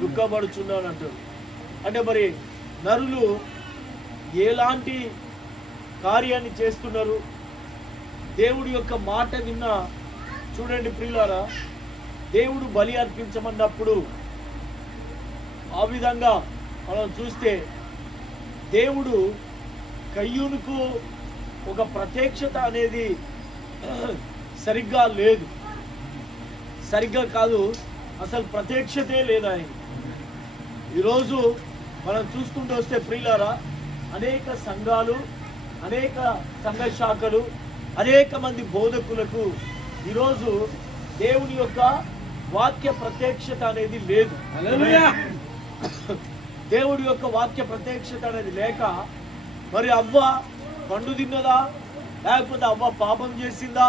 దుఃఖపడుచున్నాను అంటాడు. అంటే మరి నరులు ఎలాంటి కార్యాన్ని చేస్తున్నారు? దేవుడి యొక్క మాట విన్న చూడండి ప్రియులారా, దేవుడు బలి అర్పించమన్నప్పుడు ఆ విధంగా మనం చూస్తే దేవుడు కయ్యూనుకు ఒక ప్రత్యక్షత అనేది సరిగ్గా లేదు, సరిగ్గా కాదు, అసలు ప్రత్యక్షతే లేదు ఆయన. ఈరోజు మనం చూసుకుంటూ వస్తే ప్రియులారా, అనేక సంఘాలు, అనేక సంఘ శాఖలు, అనేక మంది బోధకులకు ఈరోజు దేవుని యొక్క వాక్య ప్రత్యక్షత అనేది లేదు. దేవుడి యొక్క వాక్య ప్రత్యక్షత అనేది లేక మరి అవ్వ పండు తిన్నదా, లేకపోతే అవ్వ పాపం చేసిందా,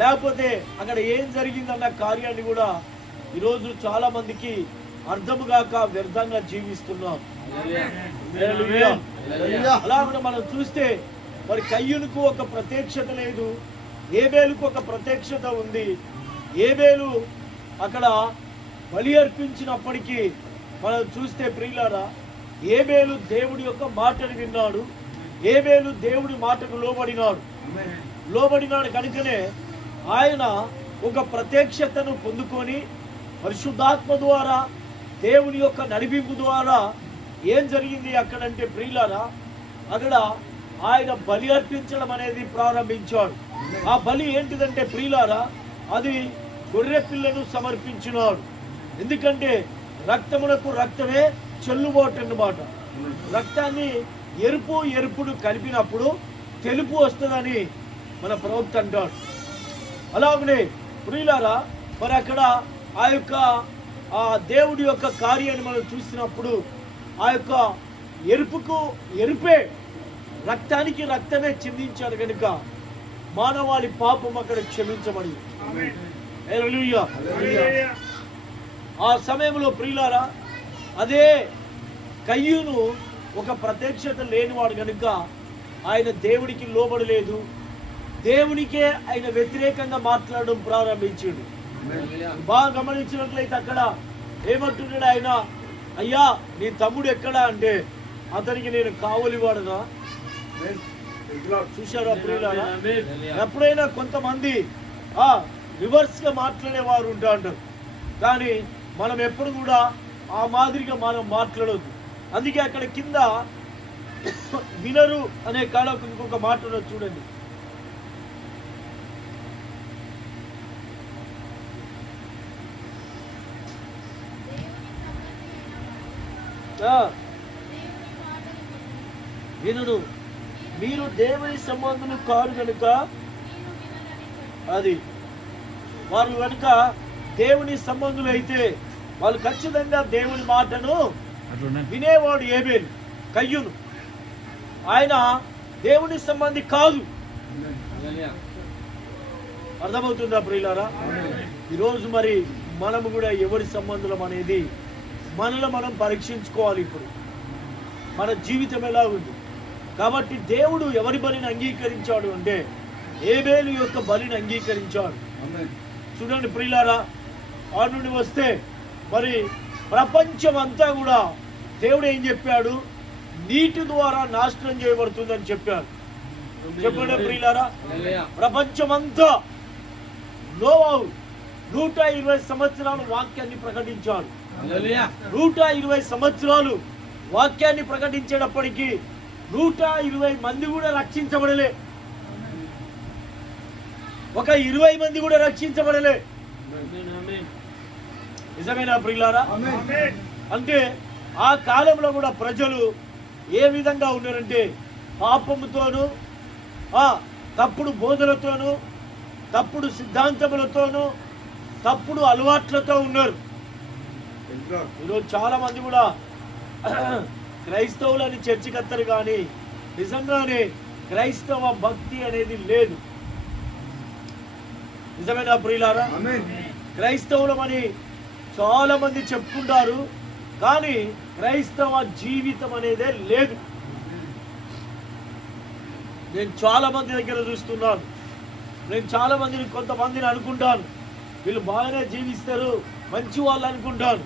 లేకపోతే అక్కడ ఏం జరిగిందన్న కార్యాన్ని కూడా ఈరోజు చాలా మందికి అర్థము కాక వ్యర్థంగా జీవిస్తున్నాం. అలాగే మనం చూస్తే మరి కయ్యూనుకు ఒక ప్రత్యక్షత లేదు, ఏబేలుకు ఒక ప్రత్యక్షత ఉంది. ఏబేలు అక్కడ బలి అర్పించినప్పటికీ మనం చూస్తే ప్రియులారా, ఏబేలు దేవుడి యొక్క మాటను విన్నాడు, ఏబేలు దేవుడి మాటకు లోబడినాడు కనుకనే ఆయన ఒక ప్రత్యక్షతను పొందుకొని పరిశుద్ధాత్మ ద్వారా దేవుని యొక్క నడిపింపు ద్వారా ఏం జరిగింది అక్కడంటే ప్రియులారా, అక్కడ ఆయన బలి అర్పించడం అనేది ప్రారంభించాడు. ఆ బలి ఏంటిదంటే ప్రియులారా, అది గొర్రె పిల్లను సమర్పించినాడు. ఎందుకంటే రక్తమునకు రక్తమే చెల్లుబాటు అన్నమాట. రక్తాన్ని ఎరుపుడు కలిపినప్పుడు తెలుపు వస్తుందని మన ప్రవక్త అంటాడు. అలాగనే ప్రియులారా, మరి అక్కడ ఆ యొక్క ఆ దేవుడి యొక్క కార్యాన్ని మనం చూసినప్పుడు ఆ యొక్క ఎరుపే రక్తానికి రక్తమే చిందించాడు కనుక మానవాళి పాపం అక్కడ క్షమించబడింది. ఆ సమయంలో ప్రియులారా, అదే కయ్యూను ఒక ప్రత్యక్షత లేనివాడు కనుక ఆయన దేవుడికి లోబడలేదు, దేవునికే ఆయన వ్యతిరేకంగా మాట్లాడడం ప్రారంభించాడు. బాగా గమనించినట్లయితే అక్కడ ఏమంటున్నాడు ఆయన, అయ్యా నీ తమ్ముడు ఎక్కడా అంటే అతనికి నేను కావలివాడనా. చూశారా ప్రియులారా, ఎప్పుడైనా కొంతమంది రివర్స్ గా మాట్లాడేవారు ఉంటారు, కానీ మనం ఎప్పుడు కూడా ఆ మాదిరిగా మనం మాట్లాడొద్దు. అందుకే అక్కడ కింద వినరు అనే కాడ ఇంకొక మాట ఉన్నది చూడండి. వినుడు, మీరు దేవుని సంబంధులు కారు కనుక, అది వారు కనుక దేవుని సంబంధులు అయితే వాళ్ళు ఖచ్చితంగా దేవుని మాటను వినేవాడు. ఏబేలు, కయ్యూను ఆయన దేవుని సంబంధి కాదు. అర్థమవుతుందా ప్రియులారా? ఈరోజు మరి మనము కూడా ఎవరి సంబంధులం అనేది మనలో మనం పరీక్షించుకోవాలి. ఇప్పుడు మన జీవితం ఎలా ఉంది కాబట్టి దేవుడు ఎవరి బలిని అంగీకరించాడు అంటే ఏబేలు యొక్క బలిని అంగీకరించాడు. చూడండి ప్రియులారా, ఆ నుండి వస్తే మరి ప్రపంచం అంతా కూడా దేవుడు ఏం చెప్పాడు, నీటి ద్వారా నాశనం చేయబడుతుందని చెప్పాడు. చెప్పండి ప్రియులారా, ప్రపంచమంతా నోవాహు 120 సంవత్సరాలు వాక్యాన్ని ప్రకటించాడు. 120 సంవత్సరాలు వాక్యాన్ని ప్రకటించేటప్పటికీ 120 మంది కూడా రక్షించబడలే, ఒక 20 మంది కూడా రక్షించబడలే. నిజమేనా ప్రియులారా? అంటే ఆ కాలంలో కూడా ప్రజలు ఏ విధంగా ఉన్నారంటే పాపముతోనూ, తప్పుడు బోధలతోనూ, తప్పుడు సిద్ధాంతములతోనూ, తప్పుడు అలవాట్లతో ఉన్నారు. ఈరోజు చాలా మంది కూడా క్రైస్తవులని చర్చికత్తరు, కానీ నిజంగానే క్రైస్తవ భక్తి అనేది లేదు. నిజమేనా ప్రియులారా? క్రైస్తవులమని చాలా మంది చెప్పుకుంటారు, కానీ క్రైస్తవ జీవితం అనేదే లేదు. నేను చాలా మంది దగ్గర చూస్తున్నాను, నేను చాలా మందిని కొంతమందిని అనుకుంటాను వీళ్ళు బాగానే జీవిస్తారు, మంచి వాళ్ళు అనుకుంటాను.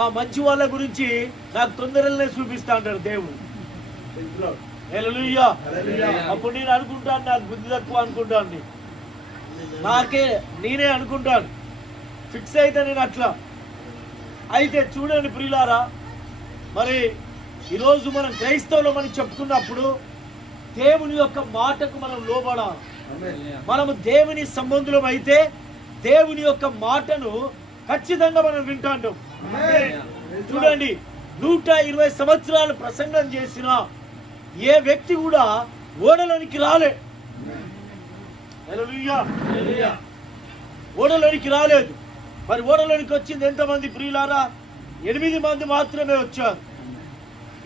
ఆ మంచి వాళ్ళ గురించి నాకు తొందరలోనే చూపిస్తా అంటాడు దేవుడు. హల్లెలూయా. అప్పుడు నేను అనుకుంటాను నాకు బుద్ధి తక్కువ అనుకుంటాను, నేనే అనుకుంటాను, ఫిక్స్ అయితే నేను అట్లా. అయితే చూడండి ప్రియులారా, మరి ఈరోజు మనం క్రైస్తవులం అని చెప్పుకున్నప్పుడు దేవుని యొక్క మాటకు మనం లోబడాలి. మనము దేవుని సంబంధులం అయితే దేవుని యొక్క మాటను ఖచ్చితంగా మనం వింటాంటాం. చూడండి, 120 సంవత్సరాలు ప్రసంగం చేసిన ఏ వ్యక్తి కూడా ఓడలోనికి రాలే. హల్లెలూయా. ఓడలోనికి రాలేదు. మరి ఓడలోనికి వచ్చింది ఎంతమంది ప్రియులారా? 8 మంది మాత్రమే వచ్చారు.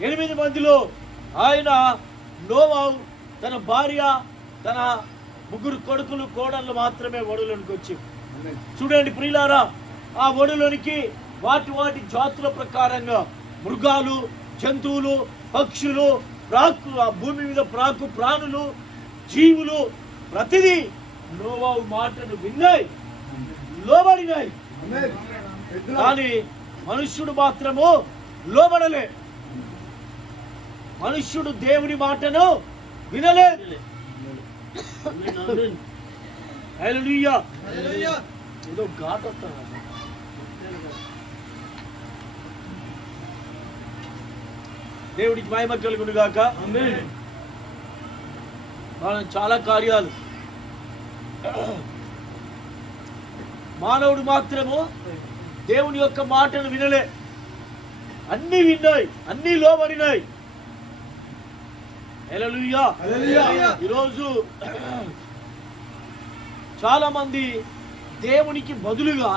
8 మందిలో ఆయన నోవాహు, తన భార్య, తన 3 కొడుకులు, కోడళ్ళు మాత్రమే ఓడలోనికి వచ్చారు. చూడండి ప్రియులారా, ఆ ఓడలోనికి వాటి జాతుల ప్రకారంగా మృగాలు, జంతువులు, పక్షులు, భూమి మీద ప్రాణులు, జీవులు ప్రతిదీ నోవాహు మాటను విన్నాయి, లోబడినాయి. కానీ మనుష్యుడు మాత్రము లోబడలే. మనుష్యుడు దేవుని మాటను వినలేదు. హల్లెలూయా. ఏదో ఘాట్ వస్తాను. దేవుడికి మహిమ కలుగును గాక. మనం చాలా కార్యాలు, మానవుడు మాత్రము దేవుని యొక్క మాటను వినలే. అన్ని విన్నాయి, అన్ని లోబడినాయి. హల్లెలూయా. ఈరోజు చాలా మంది దేవునికి బదులుగా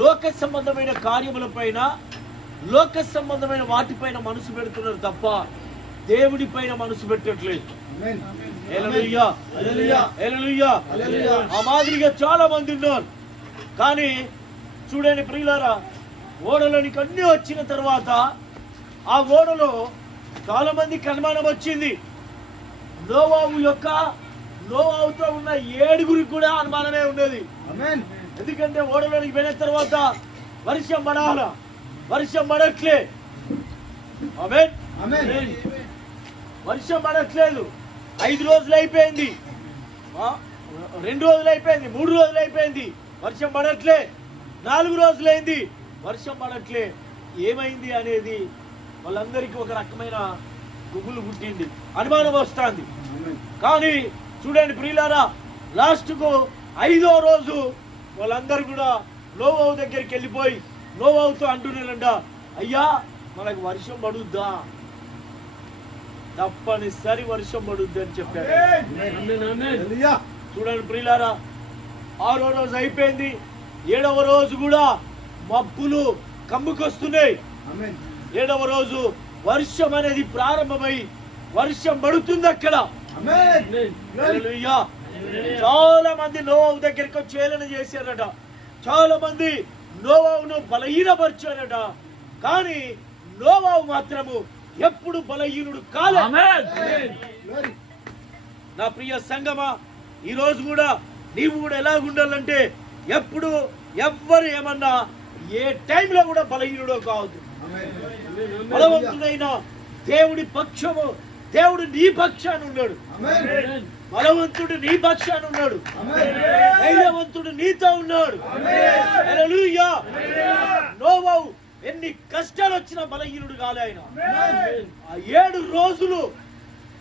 లోక సంబంధమైన కార్యములపైన, లోక సంబంధమైన వాటిపైన మనసు పెడుతున్నారు తప్ప దేవుడి పైన మనసు పెట్టట్లేదు. హల్లెలూయా. హల్లెలూయా. ఆ మాదిరిగా చాలా మంది ఉన్నారు. కానీ చూడండి ప్రియులారా, ఓడలోనికి అన్ని వచ్చిన తర్వాత ఆ ఓడలో చాలా మందికి అనుమానం వచ్చింది. నోవాహుతో ఉన్న 7 కూడా అనుమానమే ఉండేది. ఎందుకంటే ఓడలోనికి వెళ్ళిన తర్వాత వర్షం పడాలా, వర్షం పడట్లే. ఆమేన్. వర్షం పడట్లేదు. 5 రోజులు అయిపోయింది, 2 రోజులు అయిపోయింది, 3 రోజులు అయిపోయింది, వర్షం పడట్లే. 4 రోజులైంది, వర్షం పడట్లే. ఏమైంది అనేది వాళ్ళందరికీ ఒక రకమైన గుబులు పుట్టింది, అనుమానం వస్తుంది. కానీ చూడండి ప్రియులారా, లాస్ట్కు 5వ రోజు వాళ్ళందరూ కూడా నోవాహు దగ్గరికి వెళ్ళిపోయి నోవాహుతో అంటున్నారంట, అయ్యా మనకు వర్షం పడుద్దా? తప్పనిసరి వర్షం పడుద్ది అని చెప్పారు. చూడండి ప్రియులారా, 6వ రోజు అయిపోయింది, 7వ రోజు కూడా మబ్బులు కమ్ముకొస్తున్నాయి. 7వ రోజు వర్షం అనేది ప్రారంభమై వర్షం పడుతుంది అక్కడ. హల్లెలూయా. చాలా మంది నోవాహు దగ్గరికి వచ్చి ఏలన చేశారట. చాలా మంది నోవాహును బలహీనపరిచారట. కానీ నోవాహు మాత్రము ఎప్పుడు బలహీనుడు కాలేదు. నా ప్రియ సంగమా, ఈ రోజు కూడా నీవు కూడా ఎలా ఉండాలంటే ఎప్పుడు ఎవ్వరు ఏమన్నా ఏ టైంలో కూడా బలహీనుడో కావద్దు. బలవంతుడైన దేవుడి పక్షము, దేవుడు నీ పక్షాన ఉన్నాడు. బలవంతుడు నీ పక్షాన ఉన్నాడు. ధైర్యవంతుడు నీతో ఉన్నాడు. హల్లెలూయా. నోవాహు ఎన్ని కష్టాలు వచ్చినా బలహీనుడు కాలే ఆయన. ఆ 7 రోజులు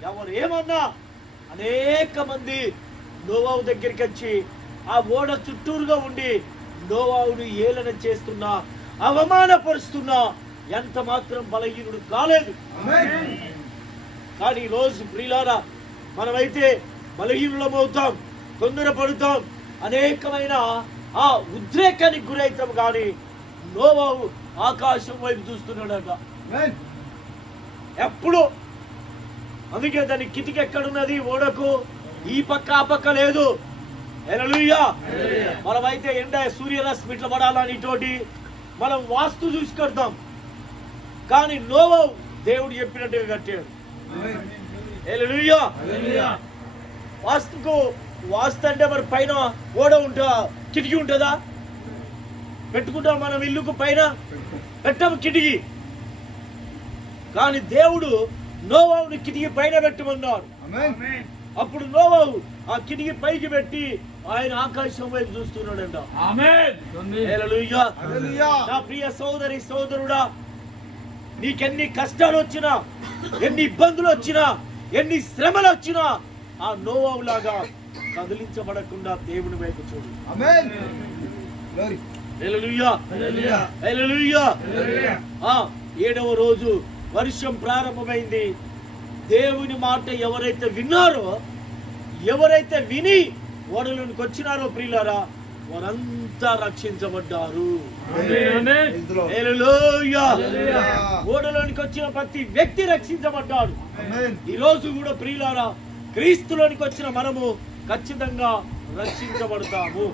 ఎవరు ఏమన్నా అనేక మంది నోవాహు దగ్గరికి వచ్చి ఆ ఓడ చుట్టూరుగా ఉండి నోవాహును ఏలన చేస్తున్నా, అవమానపరుస్తున్నా ఎంత మాత్రం బలహీనుడు కాలేదు. కానీ రోజు ప్రియులారా, మనమైతే బలహీనులమవుతాం, తొందరపడుతాం, అనేకమైన ఆ ఉద్రేకానికి గురైతాం. కానీ నోవాహు ఆకాశం వైపు చూస్తున్నాడట ఎప్పుడు. అందుకే దాని కిటికీ ఎక్కడున్నది ఓడకు, ఈ పక్క ఆ పక్క లేదు. హల్లెలూయా. మనమైతే ఎండ సూర్యరశ్మి ఇట్లా పడాలని తోటి మనం వాస్తు చూసి కడతాం. కానీ నోవాహు దేవుడు చెప్పినట్టుగా కట్టాడు. హల్లెలూయా. వాస్తు అంటే మరి పైన ఓడ కిటికీ ఉంటుందా? పెట్టుకుంటాం మనం ఇల్లుకు పైన పెట్టాము కిటికీ. కానీ దేవుడు నోవాహుని కిటికీ పైన పెట్టమన్నాడు. అప్పుడు నోవాహు ఆ కిటికీ పైకి పెట్టి ఆయన ఆకాశం వైపు చూస్తున్నాడంట. హల్లెలూయా. నా ప్రియ సోదరి సోదరుడా, నీకెన్ని కష్టాలు వచ్చినా, ఎన్ని ఇబ్బందులు వచ్చినా, ఎన్ని శ్రమలు వచ్చినా ఆ నోవాహు లాగా కదిలించబడకుండా దేవుని వైపు చూడు. హల్లెలూయా. హల్లెలూయా. 7వ రోజు వర్షం ప్రారంభమైంది. దేవుని మాట ఎవరైతే విన్నారో, ఎవరైతే విని ఓడలోనికి వచ్చినారో ప్రియులారా, వారంతా రక్షించబడ్డారు. హల్లెలూయా. ఓడలోనికి వచ్చిన ప్రతి వ్యక్తి రక్షించబడ్డాడు. ఈ రోజు కూడా ప్రియులారా, క్రీస్తులోనికి వచ్చిన మనము ఖచ్చితంగా రక్షించబడతాము.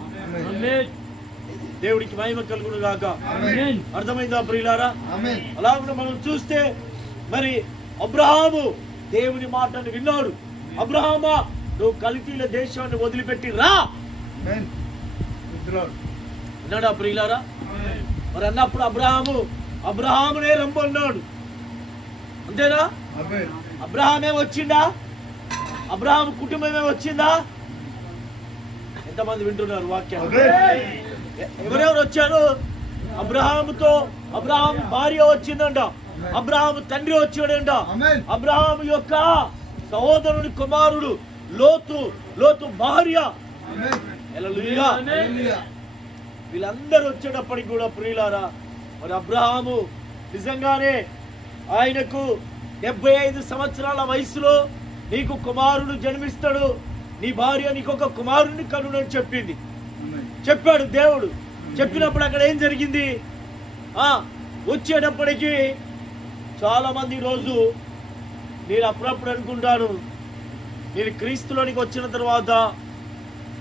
దేవుడికి మహిమ కలుగును గాక. అర్థమైందా ప్రియులారా? అలాగే మనం చూస్తే మరి అబ్రహాము దేవుని మాటను విన్నాడు. అబ్రహామా, నువ్వు కల్దీల దేశాన్ని వదిలిపెట్టి రా అన్నాడా ప్రియులారా? మరి అన్నప్పుడు అబ్రహామునే రమ్మన్నాడు. అంతేనా? అబ్రహామే వచ్చిందా? అబ్రహాము కుటుంబమే వచ్చిందా? ఎంతమంది వింటున్నారు వాక్యం? ఎవరెవరు వచ్చారు? అబ్రహాము భార్య వచ్చిందంట. అబ్రహాము తండ్రి వచ్చాడంట. అబ్రహాము యొక్క సహోదరుని కుమారుడు లోతు భార్య. హల్లెలూయా. వీళ్ళందరూ వచ్చేటప్పటికి కూడా ప్రియులారా, మరి అబ్రహాము నిజంగానే ఆయనకు 75 సంవత్సరాల వయసులో నీకు కుమారుడు జన్మిస్తాడు, నీ భార్య నీకు ఒక కుమారుడిని కనునని చెప్పాడు దేవుడు. చెప్పినప్పుడు అక్కడ ఏం జరిగింది? వచ్చేటప్పటికి చాలా మంది రోజు నేను అప్పుడప్పుడు అనుకుంటాను, నేను క్రీస్తులోనికి వచ్చిన తర్వాత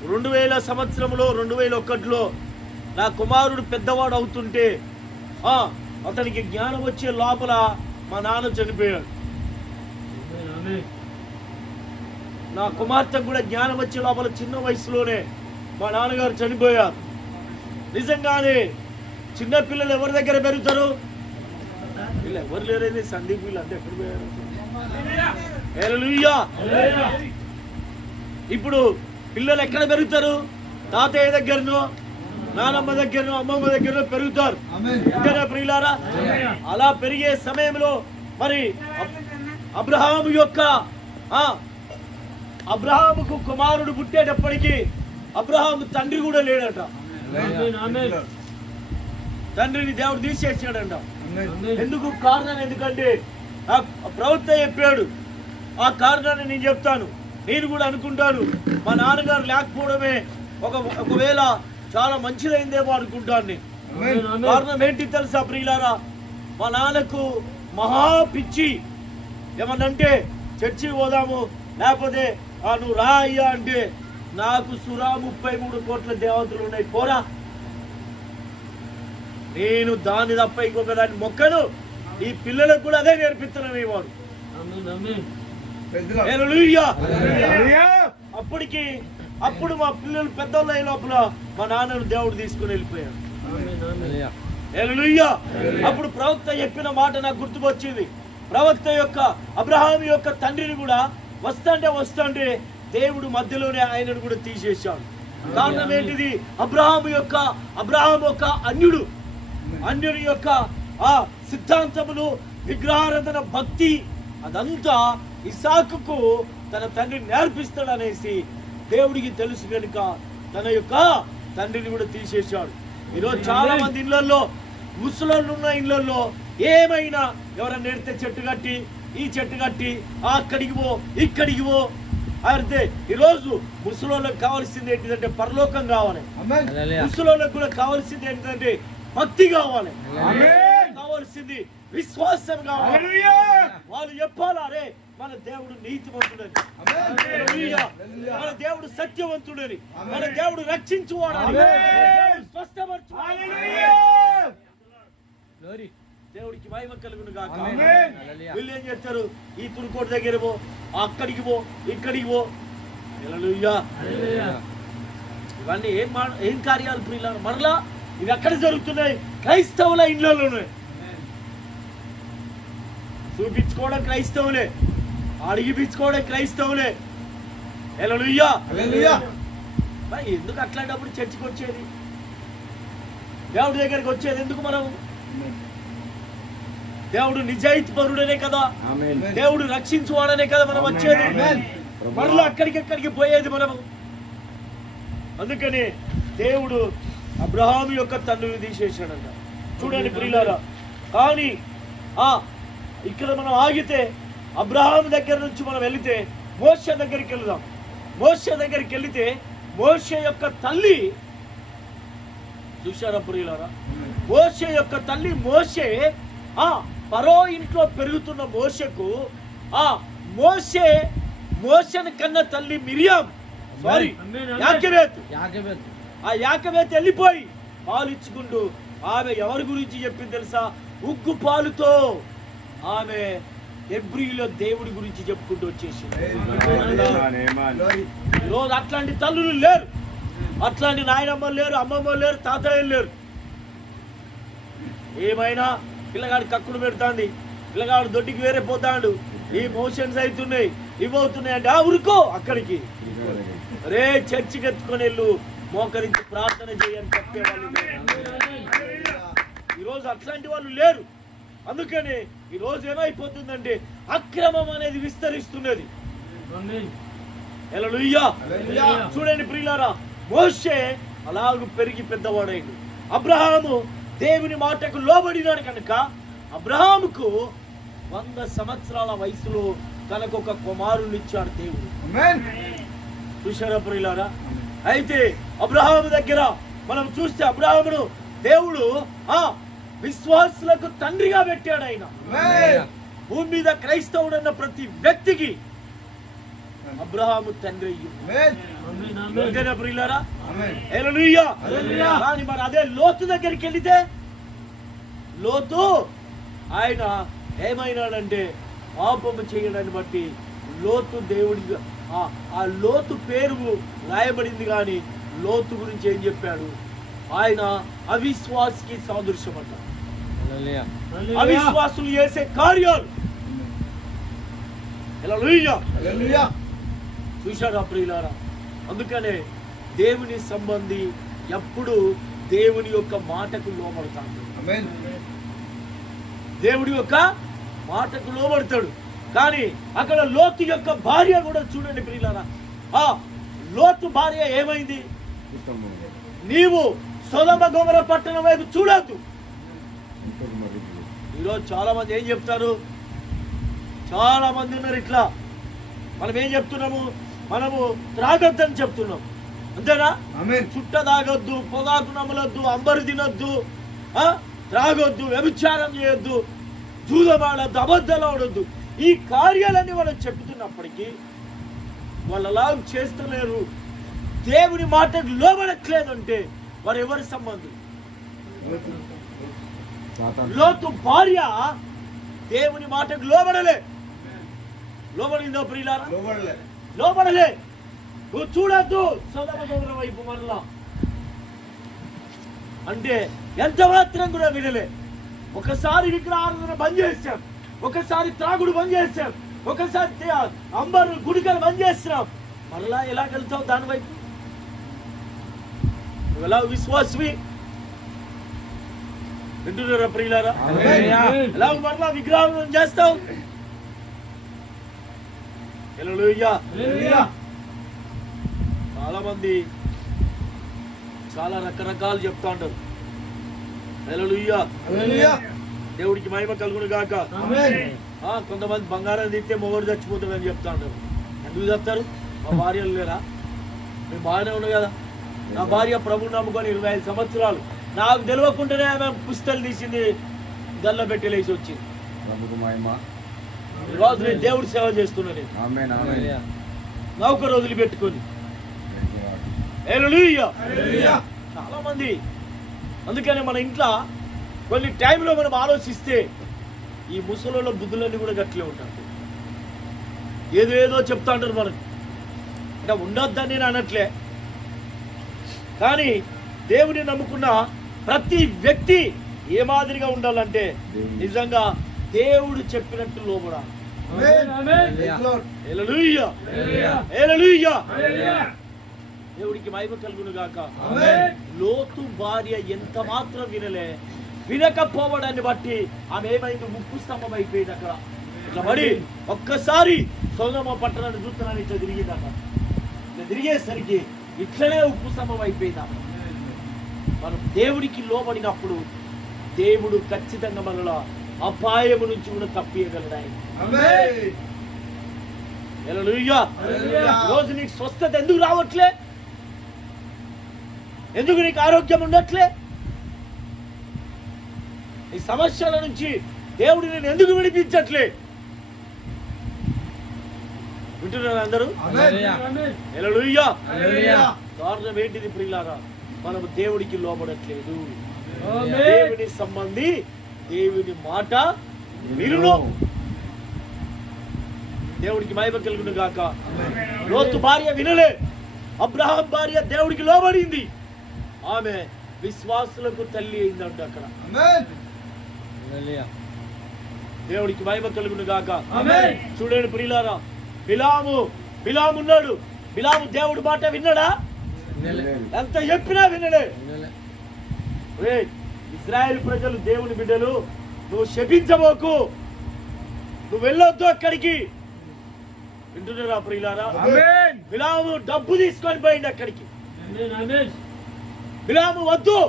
2000 సంవత్సరంలో 2001లో నా కుమారుడు పెద్దవాడు అవుతుంటే అతనికి జ్ఞానం వచ్చే లోపల మా నాన్న చనిపోయాడు. నా కుమార్తె కూడా జ్ఞానం వచ్చే లోపల చిన్న వయసులోనే మా నాన్నగారు చనిపోయారు. నిజంగానే చిన్న పిల్లలు ఎవరి దగ్గర పెరుగుతారు? వీళ్ళు ఎవరు లేరేది, సందీప్ వీళ్ళు అంటే ఎక్కడ పోయారు? హల్లెలూయా. ఇప్పుడు పిల్లలు ఎక్కడ పెరుగుతారు? తాతయ్య దగ్గరనో, నానమ్మ దగ్గరనో, అమ్మమ్మ దగ్గరనో పెరుగుతారు. అంతేనా ప్రియులారా? అలా పెరిగే సమయంలో మరి అబ్రహాముకు కుమారుడు పుట్టేటప్పటికి అబ్రహాము తండ్రి కూడా లేడట. తండ్రిని దేవుడు తీసేసాడంట. ఎందుకు? కారణం ఎందుకంటే ఆ ప్రవక్త చెప్పాడు. ఆ కారణాన్ని నేను చెప్తాను. నేను కూడా అనుకుంటాను మా నాన్నగారు లేకపోవడమే ఒకవేళ చాలా మంచిదైందేమో అనుకుంటాను నేను. కారణం ఏంటి తెలుసా ప్రియులారా? మా నాన్నకు మహా పిచ్చి. ఏమన్నంటే చర్చికి పోదాము, లేకపోతే నువ్వు రా అయ్యా అంటే నాకు 33 కోట్ల దేవతలు ఉన్నాయి పోరా, నేను దాన్ని తప్ప ఇంకొక దాన్ని మొక్కను. ఈ పిల్లలకు కూడా అదే నేర్పిస్తున్నాను వాడు. అప్పుడు మా పిల్లలు పెద్దోళ్ళు అయ్యే లోపల మా నాన్నను దేవుడు తీసుకుని వెళ్ళిపోయాడు. హల్లెలూయా. అప్పుడు ప్రవక్త చెప్పిన మాట నాకు గుర్తుకొచ్చింది. ప్రవక్త యొక్క అబ్రహాము యొక్క తండ్రిని కూడా వస్తాంటే దేవుడు మధ్యలోనే ఆయనను కూడా తీసేశాడు. కారణం ఏంటిది? అబ్రహాము యొక్క అన్యుడి యొక్క ఆ సిద్ధాంతములు, విగ్రహారాధన, భక్తి అదంతా ఇస్సాకుకు తన తండ్రి నేర్పిస్తాడనేసి దేవుడికి తెలుసు కనుక తన యొక్క తండ్రిని కూడా తీసేశాడు. ఈరోజు చాలా మంది ఇళ్లలో, ముసలోళ్ళు ఉన్న ఇళ్లలో ఏమైనా ఎవరైనా నేడితే చెట్టు కట్టి, ఈ చెట్టు కట్టి, అక్కడికి పో, ఇక్కడికి పో. అయితే ఈరోజు ముసలోళ్ళకి కావాల్సింది ఏంటిదంటే పరలోకం కావాలి. ముసలోళ్ళకి కూడా కావాల్సింది ఏంటంటే భక్తి కావాలి, కావాల్సింది విశ్వాసం కావాలి. వాళ్ళు చెప్పాలా, రే మన దేవుడు నీతివంతుడని, మన దేవుడు సత్యవంతుడని, మన దేవుడు రక్షించువాడని, స్వస్థపరచువాడని. దేవుడికి మహిమ కలుగును గాక. వీళ్ళు ఏం చేస్తారు? ఈ తురుకోట దగ్గర పో, అక్కడికి పో, ఇక్కడికి పో. హల్లెలూయా. ఇవన్నీ ఏం కార్యాలు ప్రియులారా? మరలా ఇవి ఎక్కడ జరుగుతున్నాయి? క్రైస్తవుల ఇండ్లలోనే. చూపించుకోవడం క్రైస్తవులే, అడిగిపించుకోవడం క్రైస్తవులే. హల్లెలూయా. మరి ఎందుకు అట్లాంటప్పుడు చర్చికి వచ్చేది, దేవుడి దగ్గరికి వచ్చేది ఎందుకు? మనం దేవుడు నిజాయితీ పరుడనే కదా, దేవుడు రక్షించువాడనే కదా మనం వచ్చేది. మరలా అక్కడికి పోయేది మనము. అందుకని దేవుడు అబ్రహాము యొక్క తండ్రిని తీసేశాడంట. చూడండి ప్రియులారా. కానీ ఇక్కడ మనం ఆగితే అబ్రహాము దగ్గర నుంచి మనం వెళితే మోషే దగ్గరికి వెళదాం. మోషే దగ్గరికి వెళితే మోషే యొక్క తల్లి చూశారా ప్రియులారా? మోషే యొక్క తల్లి మోషే ఫరో ఇంట్లో పెరుగుతున్న మోషకు మోషను కన్న తల్లి మిరియాం, సారీ యాకెబేతు. యాకెబేతు వెళ్ళిపోయి పాలిచ్చుకుంటూ ఆమె ఎవరి గురించి చెప్పింది తెలుసా? ఉగ్గు పాలుతో ఆమె హెబ్రీయుల దేవుడి గురించి చెప్పుకుంటూ వచ్చేసింది. ఈరోజు అట్లాంటి తల్లులు లేరు, అట్లాంటి నాయనమ్మలు లేరు, అమ్మమ్మలు లేరు, తాతయ్యలు లేరు. ఏమైనా పిల్లగాడు కక్కుడు పెడతాంది, పిల్లగాడు దొడ్డికి వేరే పోతాడు, ఈ మోషన్స్ అవుతున్నాయి, ఇవి అవుతున్నాయి అంటే ఉరుకో అక్కడికి, రే చర్చికి ఎత్తుకొని వెళ్ళు, మోకరించి ప్రార్థన చేయని చెప్పేవాళ్ళు. ఈరోజు అట్లాంటి వాళ్ళు లేరు. అందుకని ఈరోజు ఏమైపోతుందంటే అక్రమం అనేది విస్తరిస్తున్నది. హల్లెలూయా. చూడండి ప్రియులారా, మోషే అలాగూ పెరిగి పెద్దవాడైండు. అబ్రహాము దేవుని మాటకు లోబడినాడు కనుక అబ్రహాముకు 100 సంవత్సరాల వయసులో తనకు ఒక కుమారుని ఇచ్చాడు దేవుడు. చూశారా ప్రియులారా? అయితే అబ్రహాము దగ్గర మనం చూస్తే అబ్రహామును దేవుడు విశ్వాసులకు తండ్రిగా పెట్టాడు. ఆయన భూమి మీద క్రైస్తవుడు అన్న ప్రతి వ్యక్తికి అబ్రహాము తండ్రి అయ్యింది. ప్రియులారా, హల్లెలూయా. కానీ మరి అదే లోతు దగ్గరికి వెళితే లోతు ఆయన ఏమైనాడంటే పాపము చేయడాన్ని బట్టి లోతు దేవుడి ఆ లోతు పేరు రాయబడింది. కానీ లోతు గురించి ఏం చెప్పాడు? ఆయన అవిశ్వాసికి సాదృశ్యం అంట. అవిశ్వాసులు చేసే కార్యాలు. హల్లెలూయా. చూశారా ప్రియులారా? అందుకనే దేవుని సంబంధి ఎప్పుడు దేవుని యొక్క మాటకు లోబడతాడు. దేవుడి యొక్క మాటకు లోబడతాడు. కానీ అక్కడ లోతు యొక్క భార్య కూడా చూడండి ప్రియులారా. లోతు భార్య ఏమైంది? నీవు సొదొమ గొమొర్రా పట్టణం వైపు చూడొద్దు. ఈరోజు చాలా మంది ఏం చెప్తారు? చాలా మంది ఉన్నారు ఇట్లా. మనం ఏం చెప్తున్నాము? మనము త్రాగొద్దని చెప్తున్నాం, అంతేనా? చుట్ట తాగొద్దు, పొగాకు నమలొద్దు, అంబరు తినొద్దు, త్రాగొద్దు, వ్యభిచారం చేయొద్దు, జూదమాడొద్దు, అబద్ధాలు ఆడొద్దు. ఈ కార్యాలన్నీ వాళ్ళు చెప్తున్నప్పటికీ వాళ్ళు అలా చేస్తలేరు. దేవుని మాటకు లోబడట్లేదంటే వారు ఎవరి సంబంధం? లోతు భార్య దేవుని మాటకు లోబడిందో ప్రియులారా? లోబడలే. నువ్వు చూడద్దు సొదొమ గొమొర్రా వైపు మరలా అంటే ఎంత మాత్రం కూడా వినలే. ఒకసారి విగ్రహారాధన బంద్ చేశాం, ఒకసారి త్రాగుడు బంద్ చేశాం, ఒకసారి అంబరు గుడికలు బంద్ చేస్తున్నాం. మరలా ఎలా వెళ్తావు దాని వైపు? నువ్వు ఎలా విశ్వాసవి? వింటున్నారా ప్రియులారా? ఎలా మరలా విగ్రహారాధన చేస్తావు? హల్లెలూయా. చాలా మంది చాలా రకరకాలు చెప్తా ఉంటారు. హల్లెలూయా. దేవుడికి మహిమ కలుగును గాక. కొంతమంది బంగారం తీస్తే మొగడు చచ్చిపోతాడని చెప్తా ఉంటారు. ఎందుకు చెప్తారు? మా భార్యలు లేరా? మేము బాగానే ఉన్నాం కదా. నా భార్య ప్రభువు నమ్ముకొని 25 సంవత్సరాలు నాకు తెలియకుండానే ఆమె పుస్తలు తీసింది, గల్ల పెట్టలేసి వచ్చింది. రోజు నేను దేవుడి సేవ చేస్తున్నాను, నౌక రోజులు పెట్టుకొని. హల్లెలూయా. చాలా మంది అందుకని మన ఇంట్లో కొన్ని టైంలో మనం ఆలోచిస్తే ఈ ముసలోళ్ళ బుద్ధులన్నీ కూడా గట్లే ఉంటాయి. ఏదేదో చెప్తా అంటారు మనకు. అంటే ఉండొద్దని నేను అనట్లే, కానీ దేవుని నమ్ముకున్న ప్రతి వ్యక్తి ఏ మాదిరిగా ఉండాలంటే నిజంగా దేవుడు చెప్పినట్టు లోబడాలి. హల్లెలూయా, హల్లెలూయా. దేవుడికి మహిమ కలుగును గాక. లోతు భార్య ఎంత మాత్రం వినలే. వినకపోవడాన్ని బట్టి ఆమె ఏమైంది, ముక్కు స్తంభం అయిపోయింది. అక్కడ ఇట్లా పడి ఒక్కసారి సొదొమ పట్టణాన్ని చూస్తున్నాను ఇట్లా తిరిగింది. అక్కడ ఇట్లా తిరిగేసరికి ఇట్లనే ఉప్పు స్తంభం అయిపోయింది. మనం దేవుడికి లోబడినప్పుడు దేవుడు ఖచ్చితంగా మనలో అపాయము నుంచి కూడా తప్పియగలడు ఆయన. హల్లెలూయా. రోజు నీకు స్వస్థత ఎందుకు రావట్లే? ఎందుకు నీకు ఆరోగ్యం ఉండట్లే? ఈ సమస్యల నుంచి దేవుడు నేను ఎందుకు విడిపించట్లే? వింటున్నారు అందరూ? హల్లెలూయా. కారణం ఏంటిది ప్రియులారా? మనము దేవుడికి లోబడట్లేదు. దేవుని సంబంధి దేవుని మాట వినును. దేవుడికి మహిమ కలుగును గాక. లోతు భార్య వినలే. అబ్రహాం భార్య దేవుడికి లోబడింది. ఆమె విశ్వాసులకు తల్లి అయిందంట. అక్కడ దేవుడికి మహిమ కలుగును గాక. చూడండి ప్రియులారా, బిలాము ఉన్నాడు. బిలాము దేవుడి మాట విన్నాడా? ఎంత చెప్పినా వినలే. ఇశ్రాయేలు ప్రజలు దేవుని బిడ్డలు, నువ్వు శపించబోకు, నువ్వు వెళ్ళొద్దు అక్కడికి. వింటున్నారా ప్రియులారా? బిలాము డబ్బు తీసుకొని పోయింది అక్కడికి. బిలాము వద్దు.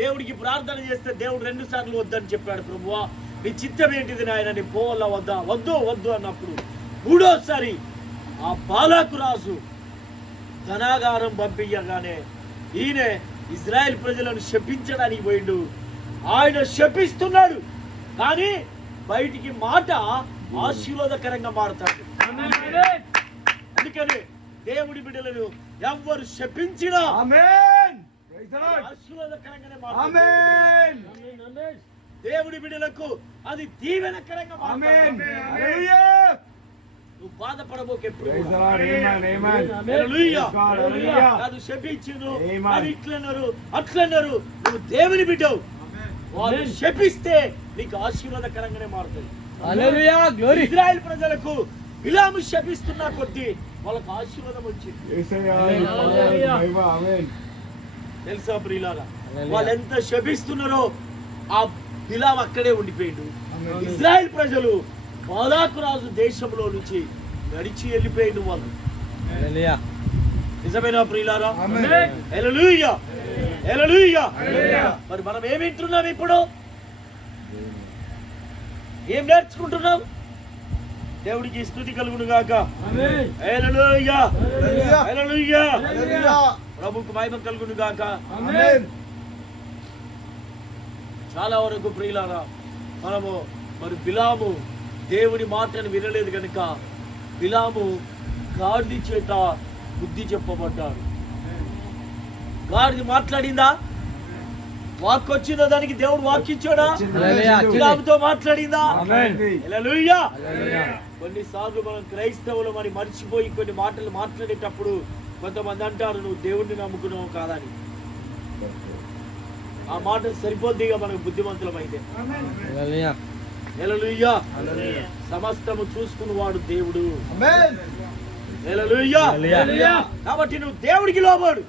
దేవుడికి ప్రార్థన చేస్తే దేవుడు 2 సార్లు వద్దని చెప్పాడు. ప్రభువా నీ చిత్తం ఏంటిది నాయన, నీ పోవల్లా వద్దా? వద్దు అన్నప్పుడు 3వసారి ఆ బాలాకు రాజు ధనాగారం పంపించగానే ఈయన ఇజ్రాయెల్ ప్రజలను శపించడానికి పోయిండు. ఆయన శపిస్తున్నాడు కానీ బయటికి మాట ఆశీర్వాదకరంగా మారుతాడు. అందుకని దేవుడి బిడ్డలను ఎవ్వరు శపించినా ఆశీర్వాదకరంగానే మారుతాడు. దేవుడి బిడ్డలకు అది దీవెనకరంగా మారుతాడు. నువ్వు బాధపడబోకు ఎప్పుడు. కాదు శపించును అని ఇట్లన్నారు అట్లన్నారు. నువ్వు దేవుని బిడ్డవు. వాళ్ళు శపిస్తే నీకు ఆశీర్వాదకరంగానే మారుతుంది. ఇశ్రాయేలు ప్రజలకు బిలాము శపిస్తున్నా కొద్దీ వాళ్ళకు ఆశీర్వాదం వచ్చింది. తెలుసా ప్రియులారా? వాళ్ళు ఎంత శపిస్తున్నారో ఆ బిలాము అక్కడే ఉండిపోయిండు. ఇశ్రాయేలు ప్రజలు బాలాకు రాజు దేశంలో నుంచి నడిచి వెళ్ళిపోయిండు వాళ్ళు. నిజమేనా ప్రియులారా? హల్లెలూయా, హల్లెలూయా. మరి మనం ఏం వింటున్నాం ఇప్పుడు? ఏం నేర్చుకుంటున్నాం? దేవుడికి స్తుతి కలుగును గాక. హల్లెలూయా, హల్లెలూయా. ప్రభువుకు మహిమ కలుగును గాక. చాలా వరకు ప్రియులారా మనము మరి బిలాము దేవుని మాటను వినలేదు కనుక బిలాము గాడిద చేత బుద్ధి చెప్పబడ్డాడు. గాడిద మాట్లాడిందా? వాక్ వచ్చిందా? దానికి దేవుడు వాక్కిచ్చాడా? బిలాముతో మాట్లాడిందా? హల్లెలూయా. కొన్నిసార్లు మనం క్రైస్తవులు మరి మర్చిపోయి కొన్ని మాటలు మాట్లాడేటప్పుడు కొంతమంది అంటారు నువ్వు దేవుడిని నమ్ముకున్నావు కాదని. ఆ మాట సరిపోద్దిగా మనకు బుద్ధిమంతులమైతే. హల్లెలూయా. సమస్తము చూసుకున్నవాడు దేవుడు. హల్లెలూయా. కాబట్టి నువ్వు దేవుడికి లోబడు.